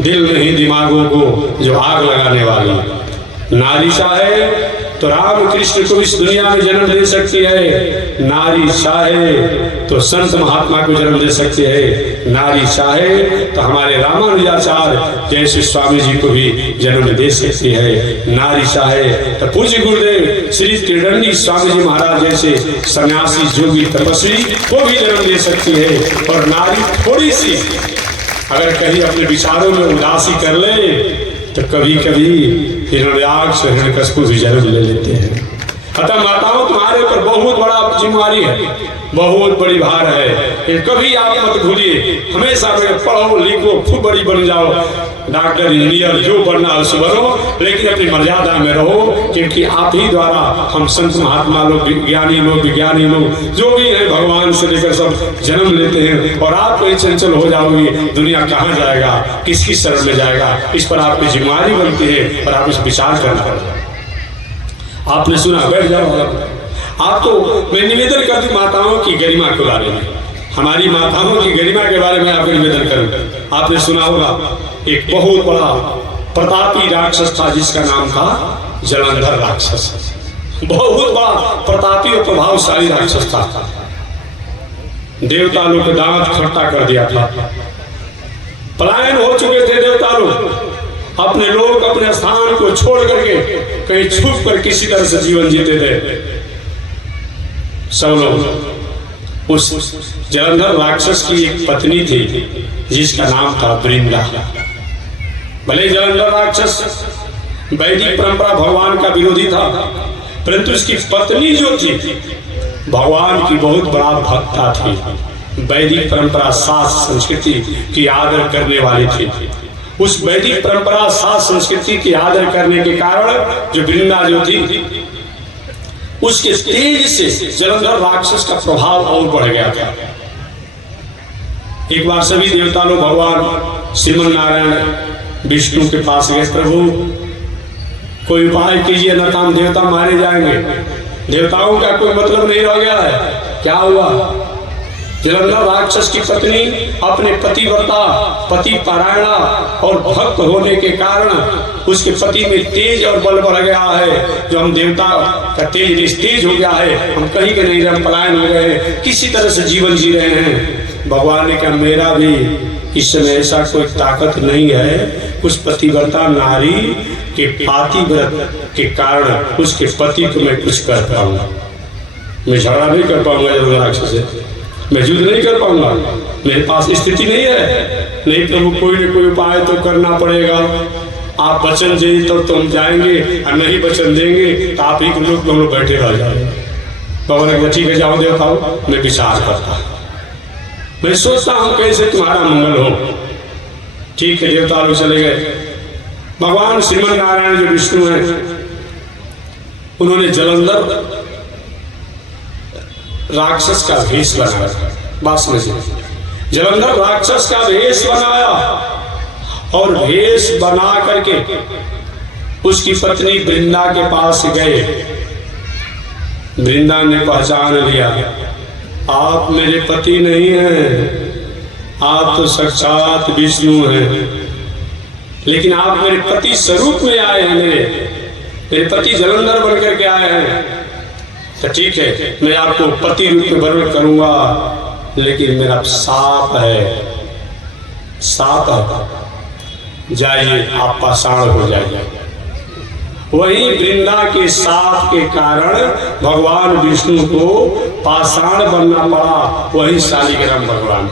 दिल नहीं दिमागों को जो आग लगाने वाली। नारी चाहे तो राम कृष्ण को इस दुनिया में जन्म दे सकती है, नारी चाहे तो संत महात्मा को जन्म दे सकती है, नारी चाहे तो हमारे रामानुजाचार्य जैसे स्वामी जी को भी जन्म दे सकती है, नारी चाहे तो पूज्य गुरुदेव श्री त्रिदंडी स्वामी जी महाराज जैसे सन्यासी जोगी तपस्वी को भी जन्म दे सकती है। और नारी थोड़ी सी अगर कहीं अपने विचारों में उदासी कर ले तो कभी कभी हिरण्याक्ष हिरण्यकश्यप भी जन्म ले लेते हैं। अतः माताओं तुम्हारे ऊपर बहुत बड़ा जिम्मेवारी है, बहुत बड़ी भार है। कभी आप मत भूलिए, हमेशा पढ़ो लिखो खूब बड़ी बन जाओ, डॉक्टर इंजीनियर जो बनना है उसे बनो, लेकिन अपनी मर्यादा में रहो, क्योंकि आप ही द्वारा हम संत महात्मा लोग, ज्ञानी लोग, विज्ञानी लोग जो भी है भगवान से लेकर सब जन्म लेते हैं। और आप कहीं चंचल हो जाओगी, दुनिया कहाँ जाएगा, किसकी शरण में जाएगा, इस पर आपकी जिम्मेदारी बनती है और आप इस विचार करना पड़ेगा। आपने सुना, बैठ जाओ आप। तो मैं निवेदन करती माताओं की गरिमा के बारे में, हमारी माताओं की गरिमा के बारे में आपको निवेदन करूं। आपने सुना होगा एक बहुत बड़ा प्रतापी राक्षस था जिसका नाम था जलंधर राक्षस। बहुत बड़ा प्रतापी और प्रभावशाली राक्षस था। देवता लोग के दांत खट्टा कर दिया था। पलायन हो चुके थे देवता लोग, अपने लोग अपने स्थान को छोड़ करके कहीं छुप कर किसी तरह से जीवन जीते थे सब लोग। उस जलंधर राक्षस की एक पत्नी थी जिसका नाम था वृंदा। भले जलंधर राक्षस वैदिक परंपरा भगवान का विरोधी था, परंतु इसकी पत्नी जो थी भगवान की बहुत बड़ा भक्ता थी। वैदिक परंपरा शास्त्र संस्कृति की आदर करने वाली थी। उस वैदिक परंपरा शास्त्र संस्कृति की आदर करने के कारण जो वृंदा जो थी उसके तेज से जलंधर राक्षस का प्रभाव और बढ़ गया था। एक बार सभी देवता लोग भगवान श्रीमन नारायण विष्णु के पास गए, प्रभु कोई उपाय कीजिए, न तो हम देवता मारे जाएंगे, देवताओं का कोई मतलब नहीं रह गया है। क्या हुआ? जलंधर राक्षस की पत्नी अपने पतिव्रता पति पारायणा और भक्त होने के कारण उसके पति में तेज और बल बढ़ गया है। जो हम देवता का तेज हो गया है, हम कहीं के नहीं रह, पलायन हो गए, किसी तरह से जीवन जी रहे हैं। भगवान ने कहा मेरा भी इस समय ऐसा कोई ताकत नहीं है, उस पतिव्रता नारी के पातिव्रत के कारण उसके पति को मैं कुछ कर पाऊंगा। मैं झगड़ा नहीं कर पाऊंगा जलंधर राक्षस से, मैं युद्ध नहीं कर पाऊंगा, मेरे पास स्थिति नहीं है। नहीं प्रभु कोई न कोई उपाय तो करना पड़ेगा, आप वचन दें तो हम जाएंगे, और नहीं वचन देंगे तो आप ही लोग हम लोग बैठे रह जाएंगे। भगवान ने ठीक है जाओ देवताओं, मैं विचार करता, मैं सोचता हूँ कैसे तुम्हारा मंगल हो। ठीक है देवता लोग चले गए। भगवान श्रीमन नारायण जो विष्णु है उन्होंने जलंधर राक्षस का भेष बनाया। बात समझिए, जलंधर राक्षस का भेष बनाया और भेष बना करके उसकी पत्नी वृंदा के पास गए। वृंदा ने पहचान लिया, आप मेरे पति नहीं हैं, आप तो साक्षात विष्णु हैं, लेकिन आप मेरे पति स्वरूप में आए हैं, मेरे पति जलंधर बनकर के आए हैं। तो ठीक है मैं आपको पति रूप में वर्ण करूंगा, लेकिन मेरा साप है, साप है, जाइए आप पाषाण हो जाइए। वही वृंदा के साप के कारण भगवान विष्णु को पाषाण बनना पड़ा। वही शालिग्राम भगवान,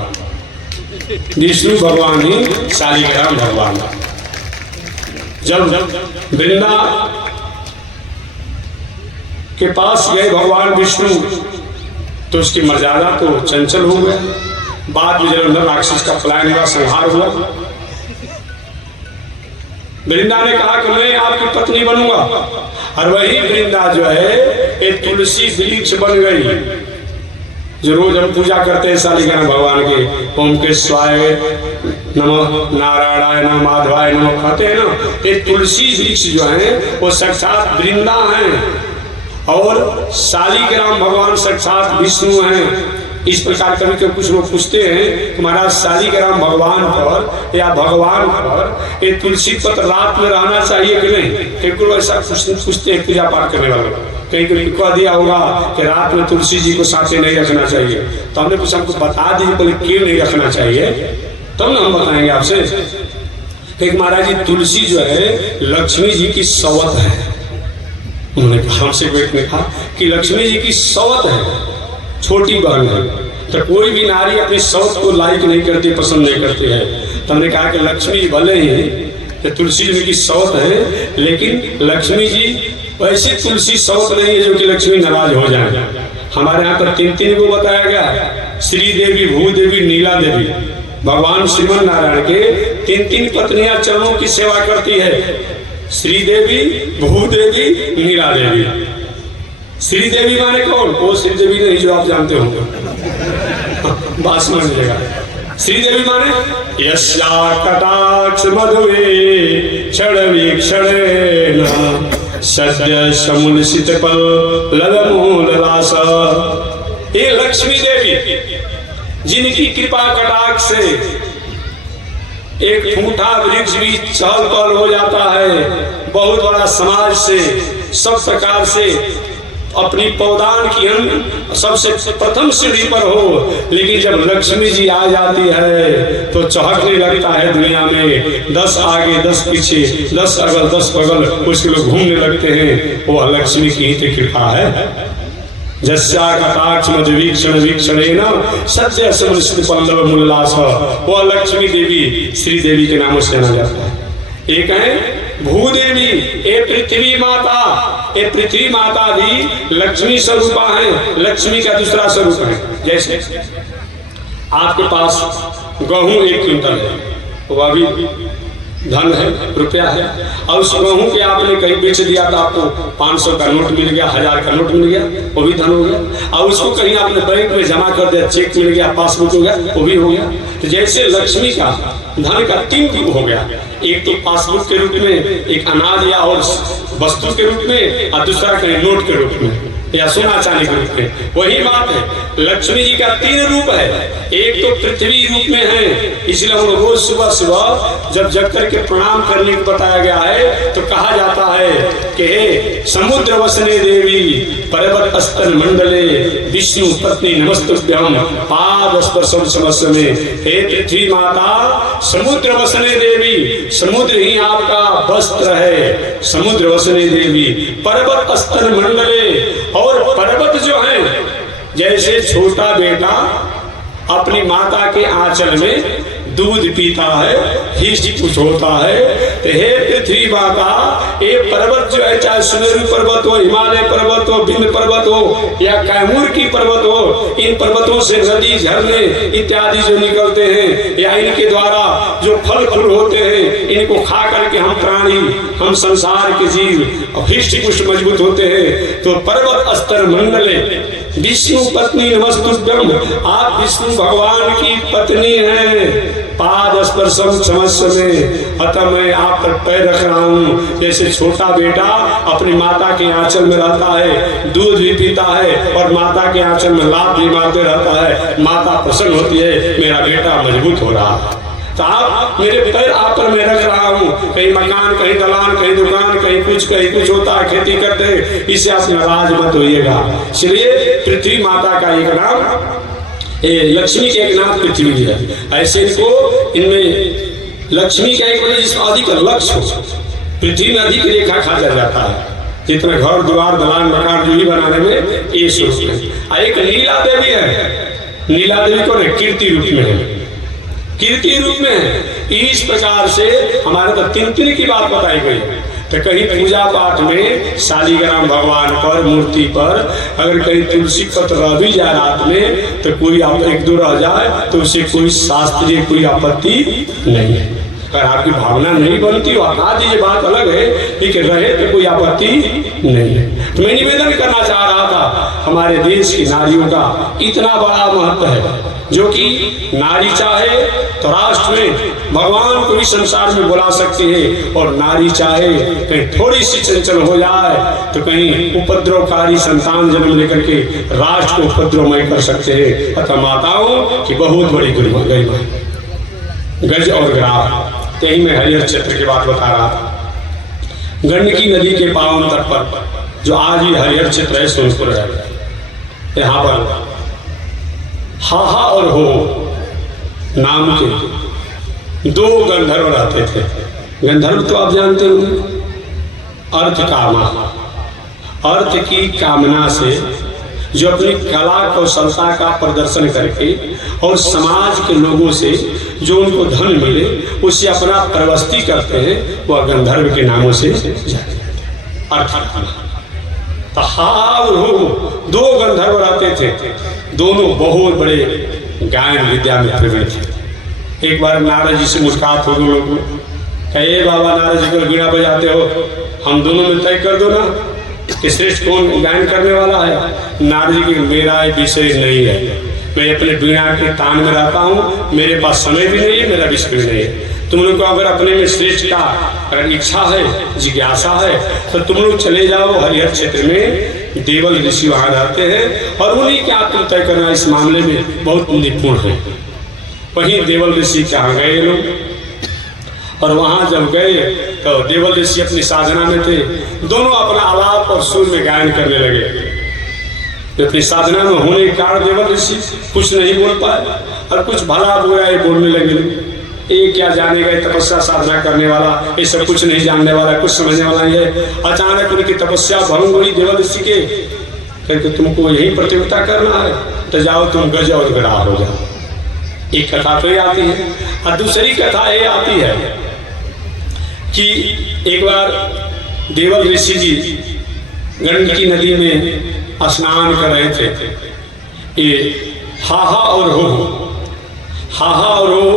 विष्णु भगवान ही शालिग्राम भगवान। जब वृंदा के पास गए भगवान विष्णु तो उसकी मर्यादा तो चंचल हो गया। बाद में जलंधर राक्षस का पलायन हुआ, संहार हुआ। वृंदा ने कहा कि मैं आपकी पत्नी बनूंगा, और वही वृंदा जो है एक तुलसी वृक्ष बन गई। जो रोज हम पूजा करते हैं शालिग्राम भगवान के, ओम के स्वाय नमः नारायणाय नमः माधवाय नमः कहते हैं ना, ये तुलसी वृक्ष जो है वो साक्षात वृंदा है और शालिग्राम भगवान साक्षात विष्णु हैं। इस प्रकार कभी कुछ लोग पूछते हैं कि महाराज शालिग्राम भगवान पर या भगवान पर ये तुलसी पत्र रात में रहना चाहिए कि नहीं? कई ऐसा पूछते हैं पूजा पाठ करने वाले। कहीं कहीं कह दिया होगा कि रात में तुलसी जी को साथे नहीं रखना चाहिए, तो हमने कुछ हमको बता दीजिए बोले क्यों नहीं रखना चाहिए, तब ना हम बताएंगे आपसे। कहीं महाराज जी तुलसी जो है लक्ष्मी जी की सवत है। उन्होंने हमसे बेट ने कहा कि लक्ष्मी जी की सवत है, छोटी बहन है, तो कोई भी नारी अपनी सवत को लाइक नहीं करती, पसंद नहीं करती है। तो हमने कहा कि लक्ष्मी जी भले ही तो तुलसी जी की सवत है, लेकिन लक्ष्मी जी वैसे तुलसी सवत नहीं है जो कि लक्ष्मी नाराज हो जाए। हमारे यहाँ पर 3 को बताया गया, श्री देवी, भूदेवी, नीला देवी। भगवान श्रीमन नारायण के 3 पत्नियां चरणों की सेवा करती है, श्री देवी, भूदेवी, नीला देवी। श्री देवी माने कौन? वो श्री देवी नहीं जो आप जानते होंगे, बात समझ लीजिएगा। श्री देवी माने यस्या कटाक्ष मधुवे क्षण वीक्षणेन सद्य समुलसित पल ललमूल लास। ये लक्ष्मी देवी जिनकी कृपा कटाक्ष से एक फूटा वृक्ष भी चहल पहल हो जाता है, बहुत बड़ा समाज से सब प्रकार से अपनी पौदान की हम सबसे प्रथम सीढ़ी पर हो, लेकिन जब लक्ष्मी जी आ जाती है तो चहकने लगता है दुनिया में। 10 आगे 10 पीछे, 10 अगल 10 बगल उसके लोग घूमने लगते हैं। वो लक्ष्मी की ही कृपा है। जस्या कटाक्ष मधु वीक्षण वीक्षणेन सद्य समुलसित पल्लव मूललास। वो लक्ष्मी देवी श्री देवी के नामों से जाना जाता है। एक है भूदेवी, ये पृथ्वी माता, ये पृथ्वी माता भी लक्ष्मी स्वरूपा है, लक्ष्मी का दूसरा स्वरूप है। जैसे आपके पास गेहूं 1 क्विंटल है, वह भी धन है, रुपया है, और उस गेहूं के आपने कहीं बेच दिया तो आपको 500 का नोट मिल गया, 1000 का नोट मिल गया, वो भी धन हो गया। और उसको कहीं आपने बैंक में जमा कर दिया, चेक मिल गया, पासबुक हो गया, वो भी हो गया। तो जैसे लक्ष्मी का धन का 3 रूप हो गया, एक तो पासबुक के रूप में, एक अनाज या और वस्तु के रूप में, और दूसरा कहीं नोट के रूप में या सोना चांदी के रूप में। वही बात है, लक्ष्मी जी का 3 रूप है। एक तो पृथ्वी रूप में है, इसलिए हम रोज सुबह सुबह जब जग करके प्रणाम करने को बताया गया है तो कहा जाता है कि हे समुद्र वसने देवी पर्वत स्तन मंडले विष्णु पत्नी नमस्तुभ्यम पाद स्पर्शम समस्य में। हे पृथ्वी माता समुद्र वसने देवी, समुद्र ही आपका वस्त्र है, समुद्र वसने देवी पर्वत स्तन मंडले। और पर्वत जो है, जैसे छोटा बेटा अपनी माता के आंचल में दूध पीता है, हिष्ट कुछ होता है, तो हे पृथ्वी माता ये पर्वत जो है, चाहे सुमेरु पर्वत हो, हिमालय पर्वत हो, विंध्य पर्वत हो या कैमूर की पर्वत हो, इन पर्वतों से नदी झरने इत्यादि जो निकलते हैं या इनके द्वारा जो फल फूल होते हैं, इनको खा करके हम प्राणी, हम संसार के जीव हिष्ट पुष्ट मजबूत होते हैं। तो पर्वत स्तर मंडले विष्णु पत्नी नमस्तुभ्यम, आप विष्णु भगवान की पत्नी हैं, पाद स्पर्शम समस्य में, अतः मैं आप पर पैर रख रहा हूँ। जैसे छोटा बेटा अपनी माता के आंचल में रहता है, दूध भी पीता है और माता के आंचल में लात भी मारते रहता है, माता प्रसन्न होती है, मेरा बेटा मजबूत हो रहा है। तो आप मेरे पैर आप पर मैं रख रहा हूँ, कहीं मकान, कहीं दलान, कहीं दुकान, कहीं कुछ होता है, खेती करते हैं, इससे आप नाराज मत होइएगा। इसलिए पृथ्वी माता का एक नाम, लक्ष्मी के एक नाम पृथ्वी है। ऐसे इनको, इनमें लक्ष्मी का एक जिसमें अधिक लक्ष्य हो, पृथ्वी में अधिक रेखा खाया जाता है, जितना घर द्वार दलान मकान जो ही बनाने में ये स्वरूप है। एक नीला देवी है, नीला देवी को कीर्ति रूप में है, कीर्ति रूप में है। इस प्रकार से हमारे तो 3 की बात बताई गई। तो कहीं पूजा पाठ में शालिग्राम भगवान पर, मूर्ति पर अगर कहीं तुलसी पत्र रह भी जाए रात में, तो कोई आप 1-2 रह जाए तो उसे कोई शास्त्रीय कोई आपत्ति नहीं है। अगर आपकी भावना नहीं बनती हो हटा दीजिए, बात अलग है, लेकिन रहे तो कोई आपत्ति नहीं है। तो मैं निवेदन करना चाह रहा था, हमारे देश की नारियों का इतना बड़ा महत्व है, जो कि नारी चाहे तो राष्ट्र में भगवान को भी संसार में बुला सकती है, और नारी चाहे कहीं थोड़ी सी चंचल हो जाए तो कहीं उपद्रवकारी संतान जन्म लेकर के राष्ट्र को उपद्रवमय कर सकते हैं। अतः माताओं की बहुत बड़ी गरिमा, गज और ग्राम। यही मैं हरिहर क्षेत्र की बात बता रहा था। गंडकी नदी के पावन तट पर जो आज ही हरिहर क्षेत्र है, सोनपुर है, यहाँ पर हाहा और हो नाम के 2 गंधर्व रहते थे। गंधर्व तो आप जानते होंगे, अर्थ कामा, अर्थ की कामना से जो अपनी कला कौशलता का प्रदर्शन करके और समाज के लोगों से जो उनको धन मिले उससे अपना प्रवस्ती करते हैं, वह गंधर्व के नामों से जाने जाते हैं। अर्थ कामा। 2 गंधर्व रहते थे, दोनों बहुत बड़े गायन विद्या में प्रवीण थे। एक बार नारद जी से मुलाकात हो गई, लोगों ने कहे बाबा नारद जी को वीणा बजाते हो, हम दोनों में तय कर दो ना कि श्रेष्ठ कौन गायन करने वाला है। नारद जी की मेरा विषय नहीं है, मैं अपने वीणा के तान में रहता हूँ, मेरे पास समय भी नहीं है, मेरा विषय भी नहीं है। तुम लोग को अगर अपने में श्रेष्ठ का अगर इच्छा है, जिज्ञासा है, तो तुम लोग चले जाओ हरिहर क्षेत्र में, देवल ऋषि वहाँ रहते हैं और उन्हीं क्या तुम तय करना इस मामले में बहुत निपुण है। वहीं देवल ऋषि के यहाँ गए लोग, और वहाँ जब गए तो देवल ऋषि अपनी साधना में थे, दोनों अपना आलाप और सुर में गायन करने लगे। अपनी साधना में होने के कारण देवल ऋषि कुछ नहीं बोल पाए और कुछ भला बुरा ये बोलने लगे। ये क्या जानेगा, तपस्या साधना करने वाला, ये सब कुछ नहीं जानने वाला, कुछ समझने वाला नहीं है। अचानक उनकी तपस्या भंग हुई देवल ऋषि के, कहते तुमको यही प्रतियोगिता करना है तो जाओ तुम गज और गड़ा हो जाओ। एक कथा तो ये आती है, और दूसरी कथा ये आती है कि एक बार देवल ऋषि जी गंडकी नदी में स्नान कर रहे थे। ये हाहा और हो, हाहा और हो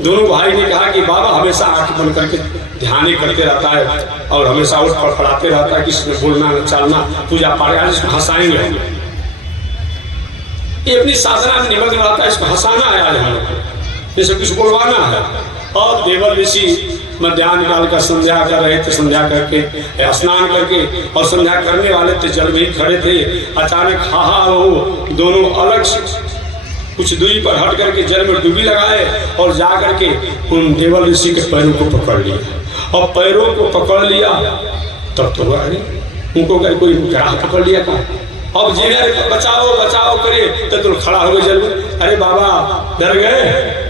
दोनों भाई ने कहा कि बाबा हमेशा आंख बंद करके ध्यान ही करते रहता है और हमेशा उठ फड़फड़ाते रहता है, किसी ने बोलना न चलना, पूजा पाठ, आज इसको हंसाएंगे। ये अपनी साधना में निमग्न रहता है, इसको हंसाना है आज हमें, जैसे कुछ बोलवाना है। और देवल ऋषि मध्याह्न निकाल कर संध्या कर रहे थे, संध्या करके स्नान करके और संध्या करने वाले थे, जल में ही खड़े थे। अचानक हाहा हो दोनों अलग से कुछ दूरी पर हट करके जल में डुबकी लगाए और जा करके उन देवल ऋषि के पैरों को पकड़ लिया। और पैरों को पकड़ लिया तब तो अरे उनको कोई ग्राह पकड़ लिया था। अब जिन्हें बचाओ बचाओ करे तो खड़ा हो गए जल में। अरे बाबा डर गए,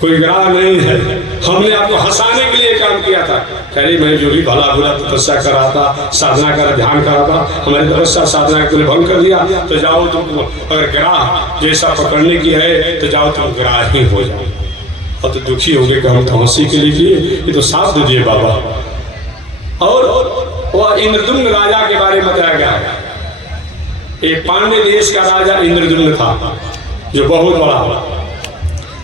कोई ग्राह नहीं है, हमने आपको हंसाने के लिए काम किया था। कह रही मैं जो भी भला बुरा तपस्या कर रहा था, साधना कर ध्यान कर रहा था, हमारी तपस्या साधना को भंग कर दिया, तो जाओ तुमको अगर ग्राह जैसा पकड़ने की है तो जाओ तुम ग्राह ही हो जाओ। और तो दुखी हो गए कि हम तो हंसी के लिए किए, ये तो साथ दे दिए बाबा। और वह इंद्रदुम्न राजा के बारे में बताया गया है। एक पांड्य देश का राजा इंद्रदुम्न था, जो बहुत बड़ा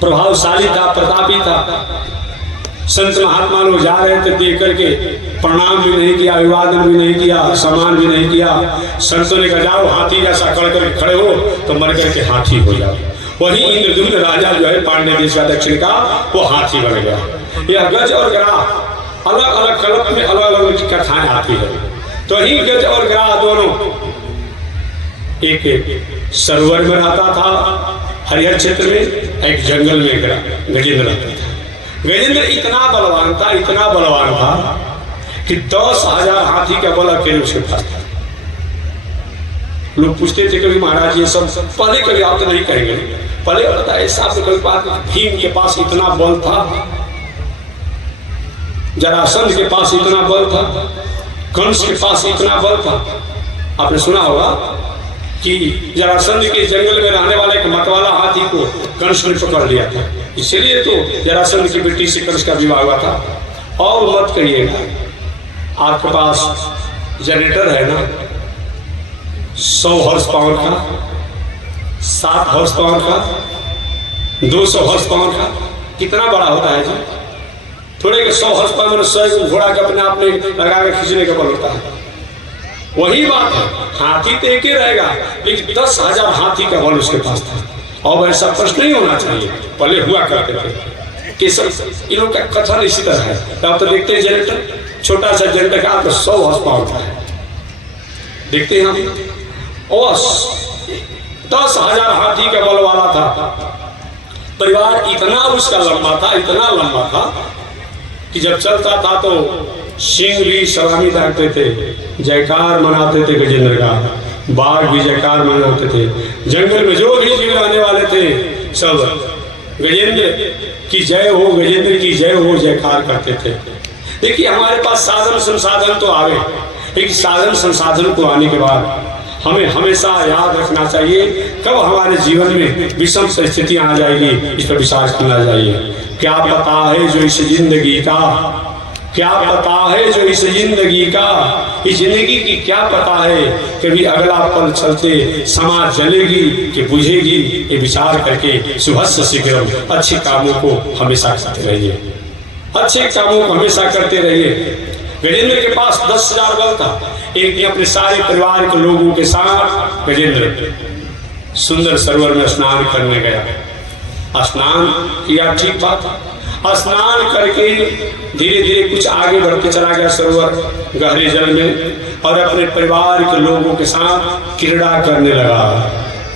प्रभावशाली था, प्रतापी था। संत महात्मा लोग जा रहे थे, देख करके प्रणाम भी नहीं किया, अभिवादन भी नहीं किया, सम्मान भी नहीं किया। संतों ने कहा जाओ हाथी जैसा करके खड़े हो तो मर करके हाथी हो जाओ। वही इंद्रदुम्न राजा जो है पांड्य देश का दक्षिण का, वो हाथी बन गया। यह गज और ग्राह अलग अलग कल्प में अलग अलग की कथाएं आती है। तो ही गज और ग्राह दोनों एक सरोवर में रहता था हरिहर क्षेत्र में, एक जंगल में गजेंद्र रहता था। गजेंद्र इतना बलवान था, इतना बलवान था कि 10,000 हाथी का बल अकेले उसके पास था। लोग पूछते थे कभी महाराज ये सब पहले कभी आप तो नहीं कहेंगे, पहले होता ऐसा कभी बात। भीम के पास इतना बल था, जरासंध के पास इतना बल था, कंस के पास इतना बल था। आपने सुना होगा कि जरासंध के जंगल में रहने वाले एक मतवाला हाथी को कंस ने पकड़ लिया था, इसलिए तो जरासंध की बेटी से कंस का विवाह हुआ था। और मत कहिएगा, आपके पास जनरेटर है ना 100 हॉर्स पावर का, 7 हॉर्स पावर का, 200 हॉर्स पावर का, कितना बड़ा होता है जी? थोड़े के 100 हॉर्स पावर 100 घोड़ा के अपने आप में लगा कर खींचने का बल होता है। वही बात है, हाथी तो एक ही रहेगा, लेकिन 10,000 हाथी का बल उसके पास था। और ऐसा प्रश्न नहीं होना चाहिए, पहले हुआ करते थे कि सब इन लोग का कथन इसी तरह है। तो आप तो देखते हैं जनरेटर, छोटा सा जनरेटर का तो 100 हॉर्स पावर का है, देखते हैं हम। और 10,000 हाथी का बल वाला था। परिवार इतना उसका लंबा था, इतना लंबा था कि जब चलता था तो सिंह भी सलामी दागते थे, जयकार मनाते थे गजेंद्र का, बाघ भी जयकार मनाते थे। जंगल में जो भी जीव रहने वाले थे सब गजेंद्र की जय हो, गजेंद्र की जय हो जयकार करते थे। देखिए हमारे पास साधन संसाधन तो आवे, लेकिन साधन संसाधन को आने के बाद हमें हमेशा याद रखना चाहिए कब हमारे जीवन में विषम परिस्थितियां आ जाएगी, इस पर विचार करना चाहिए। क्या पता है जो इस जिंदगी का, क्या पता है जो इस जिंदगी का, इस जिंदगी की क्या पता है, कभी अगला पल चलते समाज जलेगी कि बुझेगी। ये विचार करके सुबह से शीघ्र अच्छे कामों को हमेशा करते रहिए, अच्छे कामों को हमेशा करते रहिए। गजेंद्र के पास 10,000 बल था। एक दिन अपने सारे परिवार के लोगों के साथ गजेंद्र सुंदर सरोवर में स्नान करने गया। स्नान किया, ठीक बात। स्नान करके धीरे धीरे कुछ आगे बढ़ते चला गया सरोवर गहरे जल में, और अपने परिवार के लोगों के साथ क्रीड़ा करने लगा।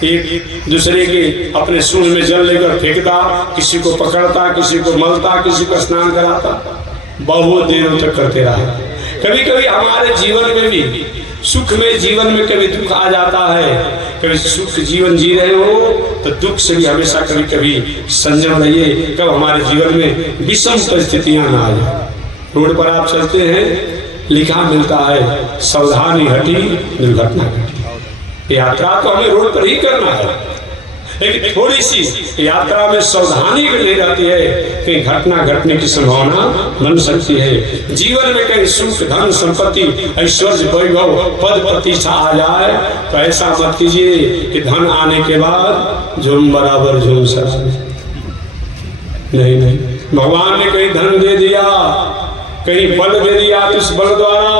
एक दूसरे के अपने सूंड में जल लेकर फेंकता, किसी को पकड़ता, किसी को मलता, किसी को स्नान कराता। बहुत देर तक करते रहा। कभी कभी हमारे जीवन में भी सुख में जीवन में कभी दुख आ जाता है, कभी सुख जीवन जी रहे हो तो दुख से भी हमेशा कभी कभी संयम रहिए, कब हमारे जीवन में विषम परिस्थितियां ना आ जाए। रोड पर आप चलते हैं, लिखा मिलता है सावधानी हटी दुर्घटना घटी। यात्रा तो हमें रोड पर ही करना है, लेकिन थोड़ी सी यात्रा में सावधानी करनी रहती है, कहीं घटना घटने की संभावना बन सकती है। जीवन में कहीं सुख धन संपत्ति ऐश्वर्य वैभव पद प्रतिष्ठा आ जाए तो ऐसा मत कीजिए कि धन आने के बाद झूम बराबर झूम सर। नहीं, भगवान ने कहीं धन दे दिया, कहीं बल दे दिया तो उस बल द्वारा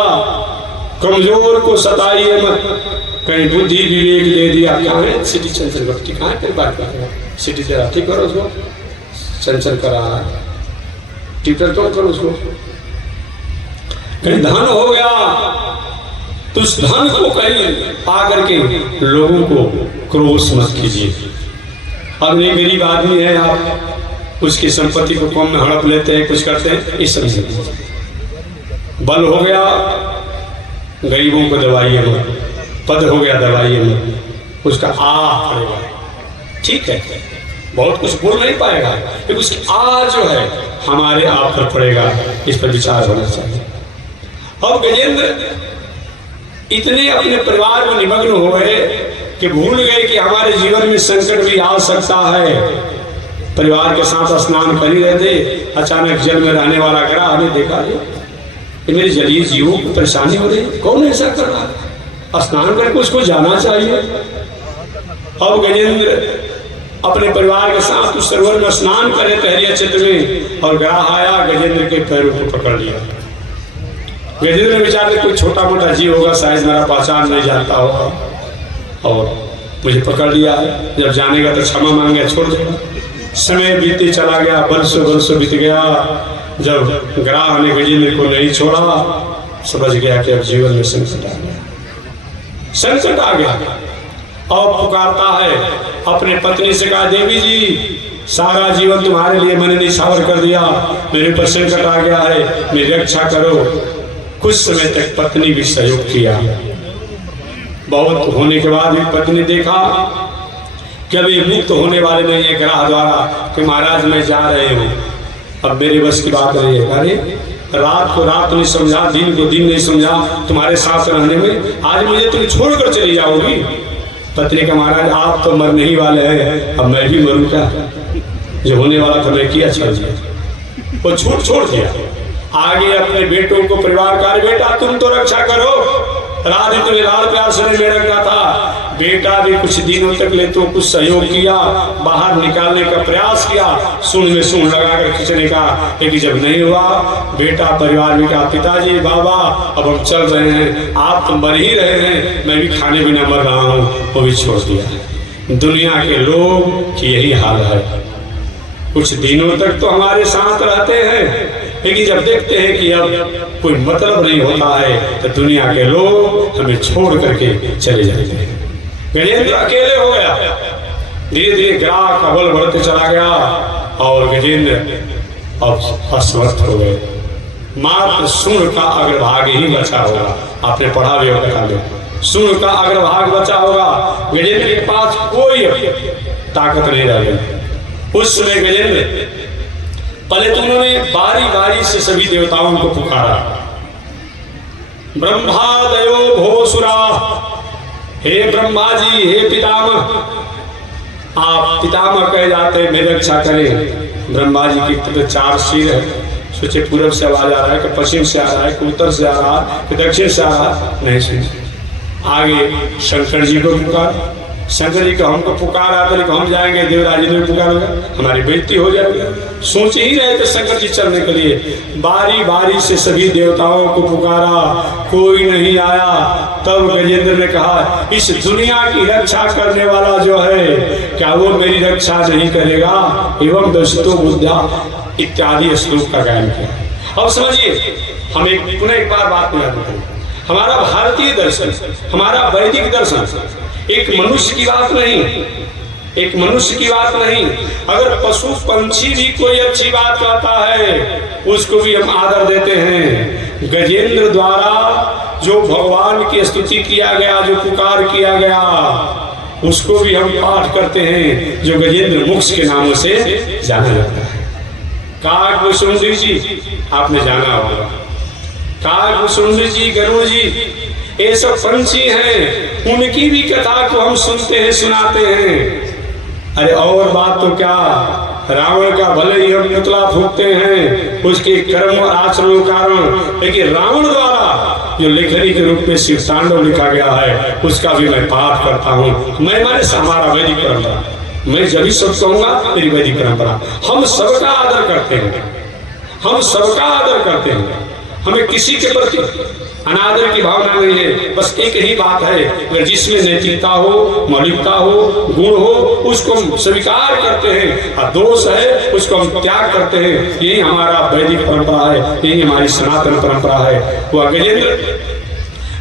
कमजोर को सताइए मत। कहीं बुद्धि विवेक दे दिया, कहाँ है सिटी चंचल भक्ति, कहाँ है बात कर रहा है सिटी जरा ठीक करो उसको, चंचल करा टीचर तो करो उसको। कहीं धन हो गया तो उस धन को कहीं आकर के लोगों को क्रोध मत कीजिए। अब एक गरीब आदमी है, आप उसकी संपत्ति को कम में हड़प लेते हैं, कुछ करते हैं, इस समय से बल हो गया गरीबों को दबाइए मत, पद हो गया दबाइए मत, उसका आ पड़ेगा। ठीक है, बहुत कुछ बोल नहीं पाएगा लेकिन उसकी आ जो है हमारे आप पर पड़ेगा, इस पर विचार होना चाहिए। अब गजेंद्र इतने अपने परिवार में निमग्न हो गए कि भूल गए कि हमारे जीवन में संकट भी आ सकता है। परिवार के साथ स्नान कर ही रहे थे, अचानक जल में रहने वाला ग्रह ने देखा ये मेरे जलीय जीवों को परेशानी हो रही, कौन ऐसा कर रहा है, स्नान करके उसको जाना चाहिए। अब गजेंद्र अपने परिवार के साथ उस सरोवर में स्नान करे टहरिया क्षेत्र में, और ग्रह आया गजेंद्र के पैरों को पकड़ लिया। गजेंद्र ने विचार कोई छोटा मोटा जीव होगा, शायद मेरा पहचान नहीं जानता होगा और मुझे पकड़ लिया है, जब जानेगा तो क्षमा मांगे छोड़ देगा। समय बीते चला गया, वर्षों बीत गया। जब ग्राह ने गजेंद्र को नहीं छोड़ा, समझ गया कि अब जीवन में संकट आ गया, संकट आ गया। और पुकारता है अपने पत्नी से, कहा देवी जी सारा जीवन तुम्हारे लिए मैंने निछावर कर दिया, मेरे पर संकट आ गया है, मेरी रक्षा करो। कुछ समय तक पत्नी भी सहयोग किया। बहुत होने के बाद भी पत्नी देखा कि अभी मुक्त होने वाले नहीं है ग्रह द्वारा, कि महाराज मैं जा रहे हूँ, अब मेरे बस की बात नहीं है। अरे रात को रात नहीं समझा, दिन को दिन नहीं समझा, तुम्हारे साथ रहने में आज मुझे तुम छोड़कर चली जाओगी। पत्नी का महाराज आप तो मरने ही वाले हैं, अब मैं भी मरूं क्या, जो होने वाला था मैं किया चल दिया। वो छोड़ दिया। आगे अपने बेटों को परिवार का, बेटा तुम तो रक्षा करो, रात तुम्हें लाल प्यार से नहीं रखा था। बेटा भी कुछ दिनों तक ले तो कुछ सहयोग किया, बाहर निकालने का प्रयास किया, सुन में सुन लगाकर खींचने का, लेकिन जब नहीं हुआ बेटा परिवार में कहा पिताजी बाबा अब हम चल रहे हैं, आप तो मर ही रहे हैं, मैं भी खाने बिना मर रहा हूँ, वो भी छोड़ दिया। दुनिया के लोग की यही हाल है, कुछ दिनों तक तो हमारे साथ रहते हैं लेकिन जब देखते हैं कि अब कोई मतलब नहीं होता है तो दुनिया के लोग हमें छोड़ करके चले जाते हैं। गजेंद्र अकेले हो गया, धीरे धीरे ग्राह का बल बढ़ते चला गया और गजेंद्र अब असमर्थ हो गए। मात्र सूर्ण का अग्रभाग ही बचा होगा, आपने पढ़ा भी होगा, सूर्ण का अग्रभाग बचा होगा। गजेंद्र के पास कोई ताकत नहीं रह गई। उस समय गजेंद्र पहले तो उन्होंने बारी बारी से सभी देवताओं को पुकारा, ब्रह्मा दयो भोसुरा, हे ब्रह्मा जी हे पितामह, आप पितामह कहे जाते हैं, मेरी रक्षा करें। ब्रह्मा जी की तो 4 सिर है, सोचे पूर्व से आवाज आ रहा है कि पश्चिम से आ रहा है कि उत्तर से आ रहा है कि दक्षिण से आ रहा है, नहीं सुन। आगे शंकर जी को पुकार, शंकर जी को हमको पुकार आता है, हम जाएंगे देवराज जी पुकारेगा, हमारी बेइज्जती हो जाएगी। सोच ही रहे थे शंकर जी चलने के लिए, बारी बारी से सभी देवताओं को पुकारा, कोई नहीं आया। तब गजेंद्र ने कहा इस दुनिया की रक्षा करने वाला जो है क्या वो मेरी रक्षा नहीं करेगा, एवं दशतो बुद्धा इत्यादि श्लोक का गायन किया। अब समझिए, हम पुनः एक बार बात याद करें, हमारा भारतीय दर्शन, हमारा वैदिक दर्शन एक मनुष्य की बात नहीं, एक मनुष्य की बात नहीं। अगर पशु पंछी भी कोई अच्छी बात कहता है उसको भी हम आदर देते हैं। गजेंद्र द्वारा जो भगवान की स्तुति किया गया, जो पुकार किया गया, उसको भी हम पाठ करते हैं, जो गजेंद्र मोक्ष के नामों से जाना जाता है। काकभूषुंडी जी आपने जाना होगा, काकभूषुंडी जी, गरुड़ जी, ये सब पंछी हैं, उनकी भी कथा को हम सुनते हैं, सुनाते हैं। अरे और बात तो क्या, रावण का भले ही हम पुतला फूकते हैं उसके कर्म और आचरण कारण, लेकिन रावण द्वारा जो लेखनी के रूप में शिव तांडव लिखा गया है उसका भी मैं पाठ करता हूँ। मैं माने हमारा वैदिक परंपरा, मैं जब भी सब कहूंगा मेरी वैदिक परंपरा। हम सबका आदर करते हैं, हम सबका आदर करते हैं, हमें किसी के प्रति अनादर की भावना नहीं है। बस एक ही बात है, अगर जिसमें नैतिकता हो, मौलिकता हो, गुण हो, उसको हम स्वीकार करते हैं, और दोष है उसको हम त्याग करते हैं। यही हमारा वैदिक परंपरा है, यही हमारी सनातन परंपरा है। वह गजेंद्र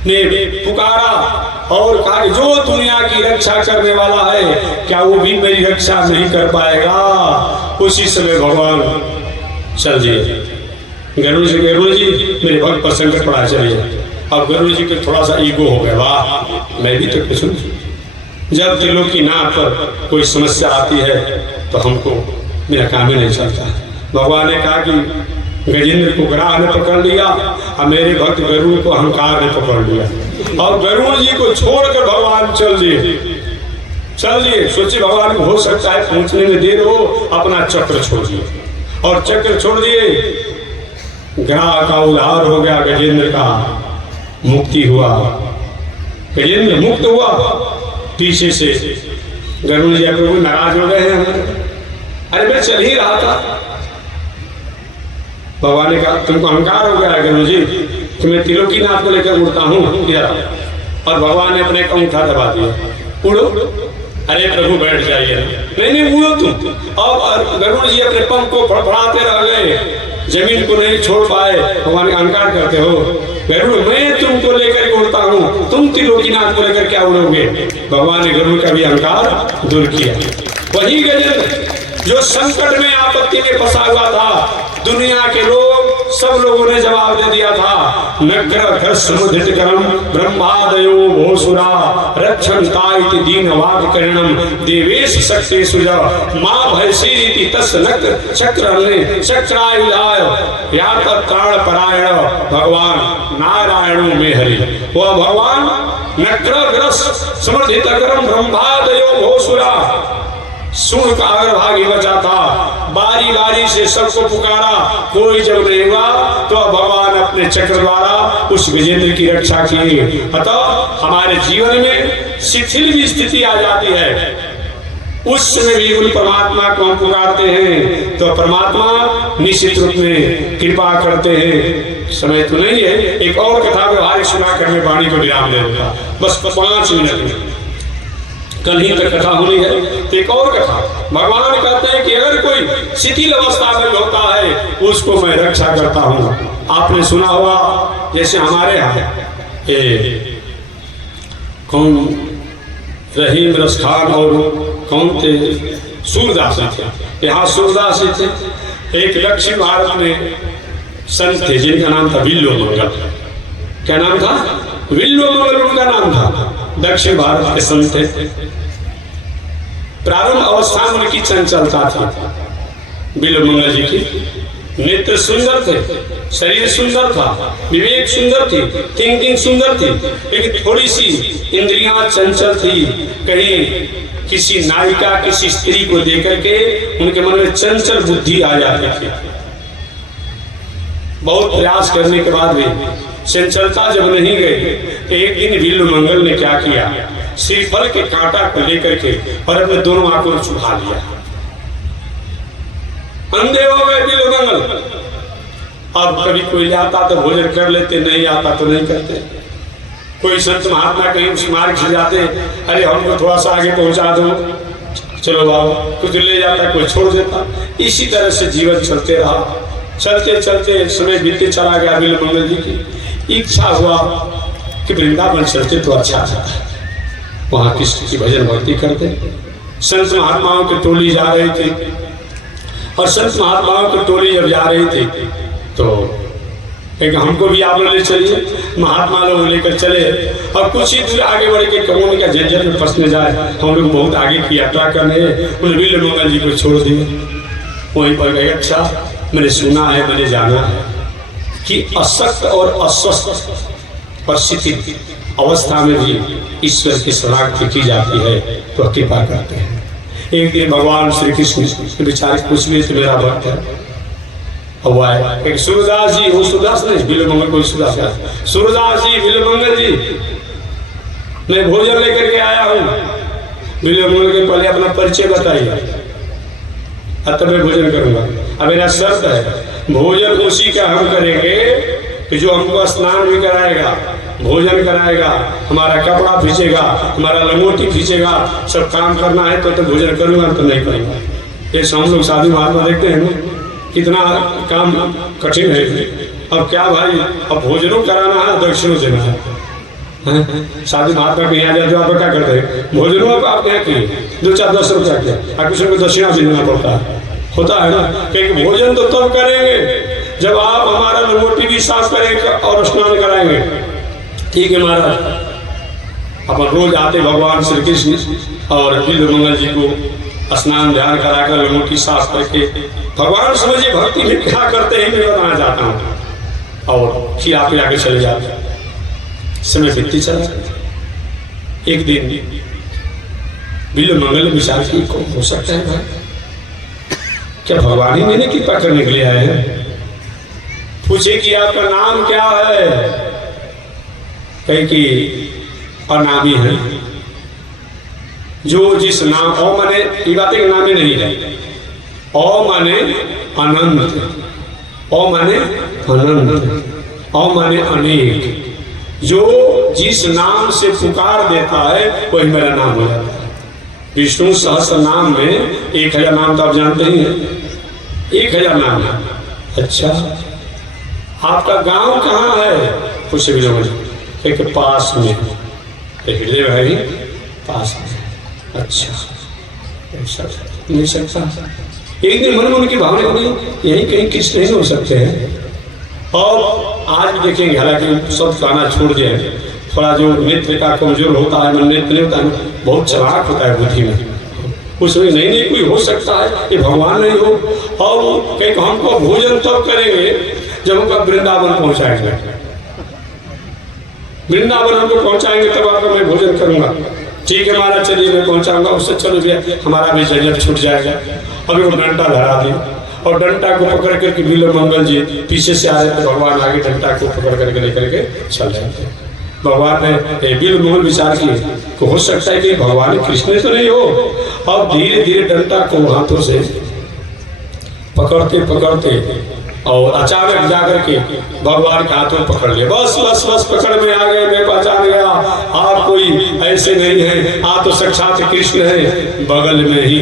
ने पुकारा और कहा जो दुनिया की रक्षा करने वाला है क्या वो भी मेरी रक्षा नहीं कर पाएगा। उसी समय भगवान चल दिए। गरुड़ जी मेरे भक्त पर संकट पड़ा, चलिए। अब गरुड़ जी को थोड़ा सा ईगो हो गया, वाह मैं भी तो कुछ हूं। जब दिलों की नाक पर कोई समस्या आती है तो हमको मेरा काम ही नहीं चलता। भगवान ने कहा कि गजेंद्र को ग्राह ने पकड़ लिया और मेरे भक्त गरुड़ को अहंकार ने पकड़ लिया, और गरुड़ जी को छोड़कर भगवान चल दिए। सोचिए भगवान को हो सकता है पहुंचने में देर हो, अपना चक्र छोड़ दिए, और चक्र छोड़ दिए। ग्राह का उद्धार हो गया, गजेंद्र का मुक्ति हुआ, गजेंद्र मुक्त हुआ। पीछे से गरुड़ जी प्रभु नाराज हो गए हैं, अरे मैं चल ही रहा था। भगवान ने कहा तुमको अहंकार हो गया गरुड़ जी कि मैं त्रिलोकीनाथ को लेकर उड़ता हूँ इधर, और भगवान ने अपने अंगूठा दबा दिया, उड़ो। अरे प्रभु बैठ जाइए, नहीं उड़ो तुम। और गरुड़ जी अपने पंख को फड़फड़ाते रह गए, जमीन को नहीं छोड़ पाए। भगवान अहंकार करते हो गरुड़, मैं तुमको लेकर उड़ता हूँ, तुम त्रिलोकीनाथ को लेकर क्या उड़ोगे। भगवान ने गरुड़ का भी अहंकार दूर किया। वही गजेंद्र जो संकट में आपत्ति में फंसा हुआ था, दुनिया के लोग सब लोगों ने जवाब दे दिया था, नग्र समुदित करम ब्रह्मादयो भोसुरा रक्षन्ताइति दीन वाग करणम देवेश शक्ति सुजा मां भयसीति तस् नक्र चक्रने चक्रायुधाय यात प्राण परायण भगवान नारायणो में हरि। वह भगवान नग्रग्रस्त समर्थित करम ब्रह्मादयो भोसुरा सुन का अग्रभागी बचा था। बारी बारी से सबको पुकारा, कोई जब नहीं हुआ तो भगवान अपने चक्र द्वारा उस गजेंद्र की रक्षा की। अतः हमारे जीवन में शिथिल भी स्थिति आ जाती है, उस समय भी उन परमात्मा को हम पुकारते हैं तो परमात्मा निश्चित रूप में कृपा करते हैं। समय तो नहीं है, एक और कथा व्यवहारिक सुना कर मैं वाणी को विराम दे दूंगा, बस 5 मिनट में। कल ही तक कथा होनी है, तो एक और कथा। भगवान कहते हैं कि अगर कोई शिथिल अवस्था में होता है उसको मैं रक्षा करता हूँ। आपने सुना होगा जैसे हमारे यहाँ कौन रहीम रस खान और कौन थे सूरदास थे, यहाँ सूरदास थे। एक दक्षिण भारत में संत थे जिनका नाम था विल्लो मंगल। क्या नाम था? विल्लो मंगल उनका नाम था। दक्षिण भारत के संत थे। प्रारंभ अवस्था में उनकी चंचलता थी विल्लो मंगल जी की। नेत्र सुंदर थे, शरीर सुंदर था, विवेक सुंदर थी, थिंकिंग सुंदर थी, लेकिन थोड़ी सी इंद्रियां चंचल थी। कहीं किसी नायिका किसी स्त्री को देकर के उनके मन में चंचल बुद्धि आ जाती थी। बहुत प्रयास करने के बाद भी चंचलता जब नहीं गई तो एक दिन विल्लो मंगल ने क्या किया, श्रीफल के कांटा को लेकर के और अपने दोनों आंखों में चुभा लिया। अंधे हो गए विल्लो मंगल। अब कभी कोई आता तो भोजन कर लेते, नहीं आता तो नहीं करते। कोई संत महात्मा कहीं उस मार्ग से जाते, अरे हमको थोड़ा सा आगे पहुंचा दो, चलो बाबा, कुछ ले जाता कोई छोड़ देता। इसी तरह से जीवन चलते रहा। चलते चलते समय बीतते चला गया। विल्लो मंगल जी की इच्छा हुआ कि वृंदावन चलते तो अच्छा था, वहां कृष्ण की भजन भक्ति करते। संत महात्माओं की टोली जा रही थी, और संत महात्माओं की टोली जब जा रही थी तो एक हमको भी आप लोग ले चलिए। महात्मा लोग लेकर चले और कुछ ही दूर आगे बढ़ के कौन क्या झंझट में फंसने जाए, हम लोग बहुत आगे की यात्रा करने। उन विल्लो मंगल जी को छोड़ दिए, वहीं पर गए। अच्छा, मैंने सुना है, मैंने जाना है कि अशक्त और अस्वस्थ और शिथिल अवस्था में भी ईश्वर की शरणागति की जाती है तो कृपा करते हैं। एक दिन भगवान श्री कृष्ण बेचारे पूछ लिए तो मेरा भक्त है हुआ है एक सूरदास जी, वो सूरदास नहीं बिल्वमंगल कोई सूरदास है, सूरदास जी बिल्वमंगल जी मैं भोजन लेकर के आया हूँ। बिल्वमंगल के पहले अपना परिचय बताइए तब मैं भोजन करूंगा। अब मेरा शर्त है भोजन उसी का हम करेंगे कि जो हमको स्नान भी कराएगा, भोजन कराएगा, हमारा कपड़ा खींचेगा, हमारा लंगोटी खींचेगा, सब काम करना है तो भोजन करूंगा तो नहीं करूंगा। ये हम लोग साधु महात्मा देखते हैं ना कितना काम कठिन है। अब क्या भाई अब भोजनों कराना है दक्षिणों देना है। साधु महात्मा के यहाँ जाते आप क्या करते हैं भोजनों आप क्या किए 2-4-10 रुपया किया आप किसी को दक्षिणा भी देना पड़ता है होता है ना। क्योंकि भोजन तो तब करेंगे जब आप हमारा लंगोटी भी साफ करेंगे और स्नान कराएंगे। ठीक है महाराज अपन रोज आते भगवान श्री कृष्ण और बिल्वमंगल जी को स्नान ध्यान कराकर लंगोटी साफ करके भगवान समझिए भक्ति में क्या करते हैं मैं बताना चाहता हूँ और खिला पिला के चले जाते। समय बीतती चला। एक दिन बिल्वमंगल विचार की कौन हो सकता है भाई क्या भगवान ही मैंने कृपा करने के लिए आए हैं। पूछे कि आपका नाम क्या है, कहे कि अनामी है। जो जिस नाम ओ माने ये बातें के नाम ही नहीं है। ओ माने अनंत, ओ माने अनंत, ओ माने अनेक। जो जिस नाम से पुकार देता है वही मेरा नाम हो जाता है। विष्णु सहस्त्र नाम में 1000 नाम तो आप जानते ही हैं, 1000 नाम है। अच्छा आपका गांव कहाँ है पूछे भी लोग एक पास में हृदय है ही पास में। अच्छा ऐसा नहीं सकता। एक दिन मन की भावना होगी यही कहीं कृष्ण नहीं हो सकते हैं। और आज भी देखेंगे हालांकि सब खाना छोड़ दिए थोड़ा जो नेत्र का कमजोर होता है मन नेत्र नहीं होता है बहुत चलाक होता है बुद्धि में उसमें नहीं कोई हो सकता है ये भगवान नहीं हो। और कहीं हमको भोजन तब करेंगे जब हमको वृंदावन पहुंचाएंगे, वृंदावन हमको पहुंचाएंगे तब आपको मैं भोजन करूंगा। ठीक है महाराज चलिए मैं पहुंचाऊंगा। उससे चलो भैया हमारा भी झंझट छूट जाएगा। अभी वो डंडा धरा दी और डंडा को पकड़ करके बिल्वमंगल जी पीछे से आ रहे थे भगवान आगे डंडा को पकड़ करके लेकर के चल जाते। भगवान ने बिल्वमंगल विचार किए तो हो सकता है कि भगवान कृष्ण तो नहीं हो। अब धीरे धीरे डंडा को हाथों से पकड़ते पकड़ते और अचानक जाकर के भगवान के हाथों पकड़ ले। बस बस बस पकड़ में आ गए, मैं पहचान गया आप कोई ऐसे नहीं है, आप तो साक्षात कृष्ण है। बगल में ही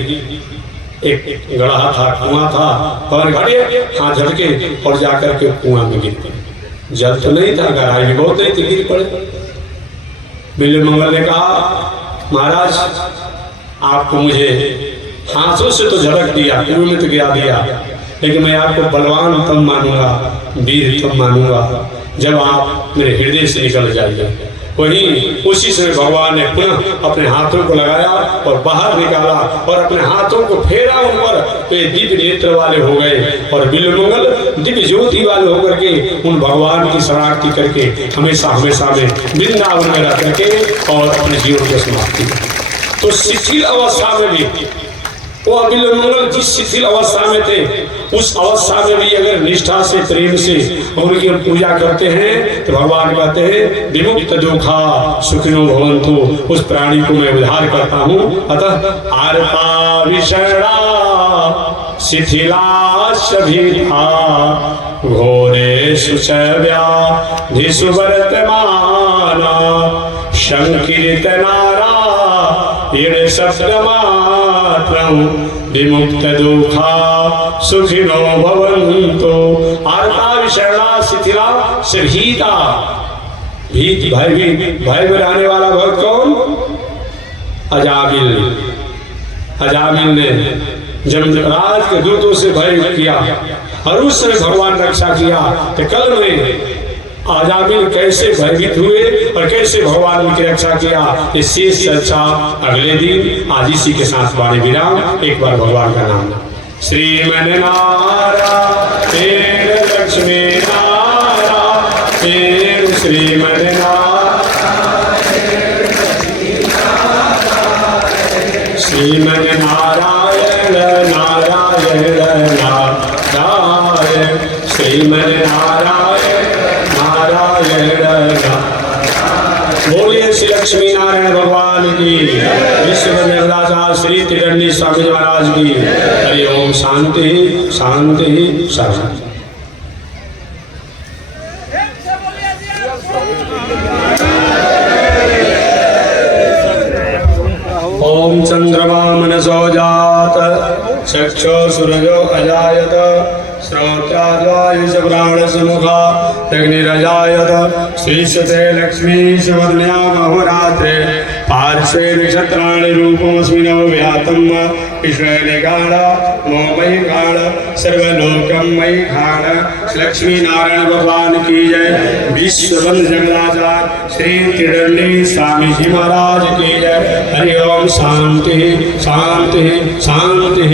एक गड्ढा था, कुआं था, पर घड़े हाथ झटके और जाकर के कुआं में गिर पड़े। जल तो नहीं था, गहराई भी बहुत नहीं थी, गिर पड़े। बिल्वमंगल ने कहा महाराज आपको मुझे हाथों से तो झटक दिया, कुएं में तो गिरा दिया, लेकिन मैं आपको बलवान तब मानूंगा, वीर तब मानूंगा जब आप मेरे हृदय से निकल जाइए। वहीं उसी समय भगवान ने पुनः अपने हाथों को लगाया और बाहर निकाला और अपने हाथों को फेरा उन पर, तो ये दिव्य नेत्र वाले हो गए और बिल्वमंगल दिव्य ज्योति वाले होकर के उन भगवान की शरणागति करके हमेशा हमेशा में वृंदावन में रह करके और अपने जीवन को समाप्ति। तो शिथिल अवस्था में भी वो बिल्वमंगल जिस शिथिल अवस्था में थे उस अवस्था में भी अगर निष्ठा से प्रेम से उनकी पूजा करते हैं तो भगवान कहते हैं विमुक्त दुखा सुखिनो भवन्तु, उस प्राणी को मैं उद्धार करता हूँ। अतः आर्ता विषणा शिथिलाश भीता घोरेषु च व्याधिषु वर्तमाना संकीर्तनारा ये शब्दमात्रं विमुक्त दुखा सुखिनो भवन्तु। आर्ता विषणा शिथिला शर्हीता, भीत भय में रहने वाला भक्त कौन? अजामिल। अजामिल ने जमराज के दूतों से भय किया और उस समय भगवान रक्षा किया। तो कल में अजामिल कैसे भयभीत हुए और कैसे भगवान उनकी रक्षा किया, ये शेष चर्चा अगले दिन आज इसी के साथ वाणी विराम। एक बार भगवान का नाम श्रीमन नारायण लक्ष्मी नारायण श्रीमन नारायण श्रीमन नारायण नारायण नारायण श्रीमन नारायण नारायण नारायण। बोलिए श्री लक्ष्मी नारायण भगवान की, विश्व निर्दाता श्री त्रिदंडी स्वामी महाराज की। हरि ओम। शांति शांति शांति। ओम चंद्रमा मनसो जात चक्षो सूरजो अजायत श्रोत्राद्वायुष प्राणस मुखा अग्निरजायत श्रीशते लक्ष्मी शवर्ण्या महोरात्रे पार्श्वे नक्षत्राणि रूपमस्मिन् व्यातम् ईश्वरे गाढ मोमयि गाढ सर्वलोकं मयि गाढ। लक्ष्मी नारायण भगवान की जय। विश्ववंद जगदाचार्य श्री त्रिदंडी स्वामी जी महाराज की जय। हरि ओम। शांति शांति शांति।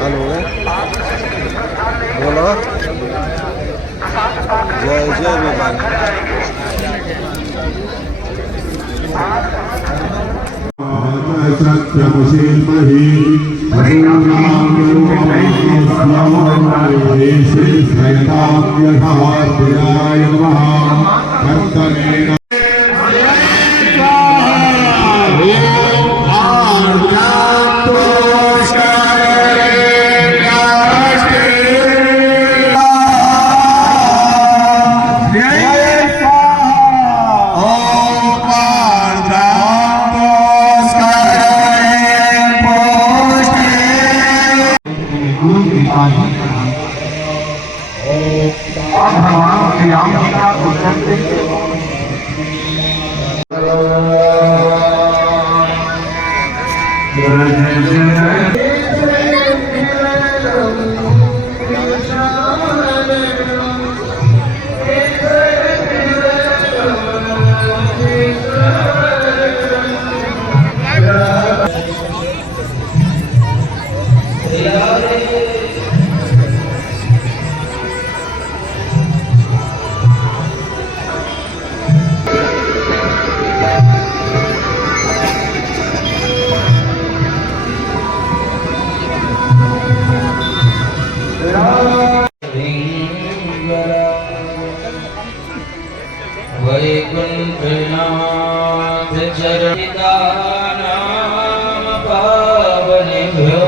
हेलो बोलो। जय जय बाबा। सत्यमुशीमहि श्रीस्मयताभ्यधाय नमः। कर्तमेन वैकुंठनाथ चरणितानां पावनेभ्यो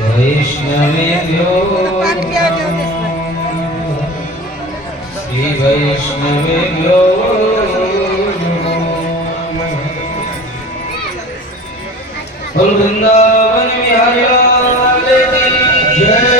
वैष्णवेभ्यो श्री वैष्णवेभ्यो बोल वृंदावन बिहारी लाल की जय।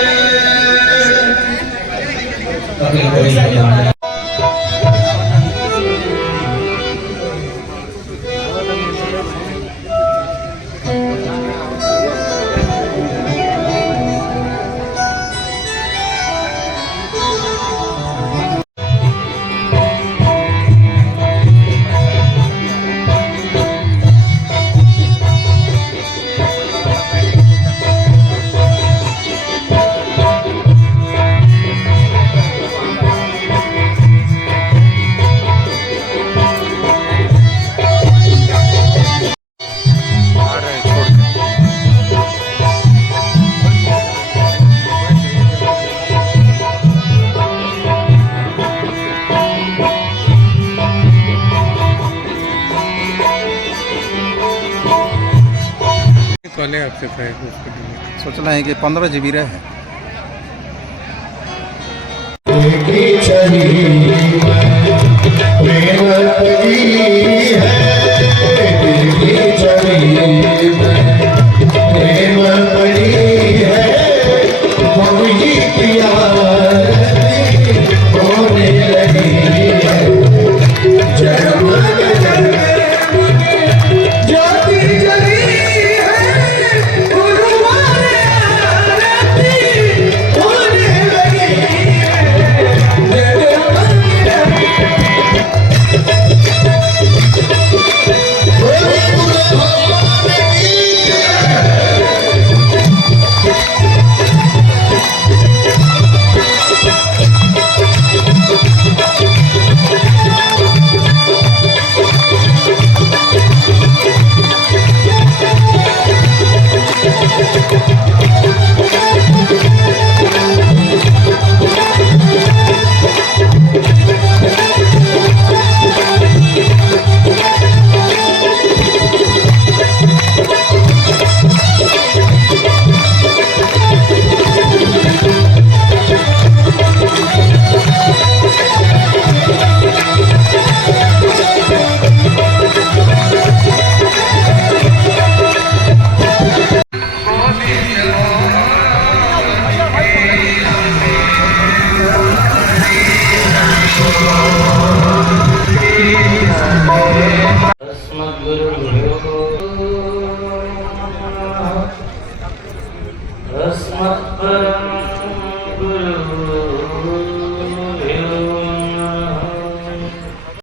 पहले आपसे सोचना है कि 15 GB रहे हैं। प्रेम पड़ी है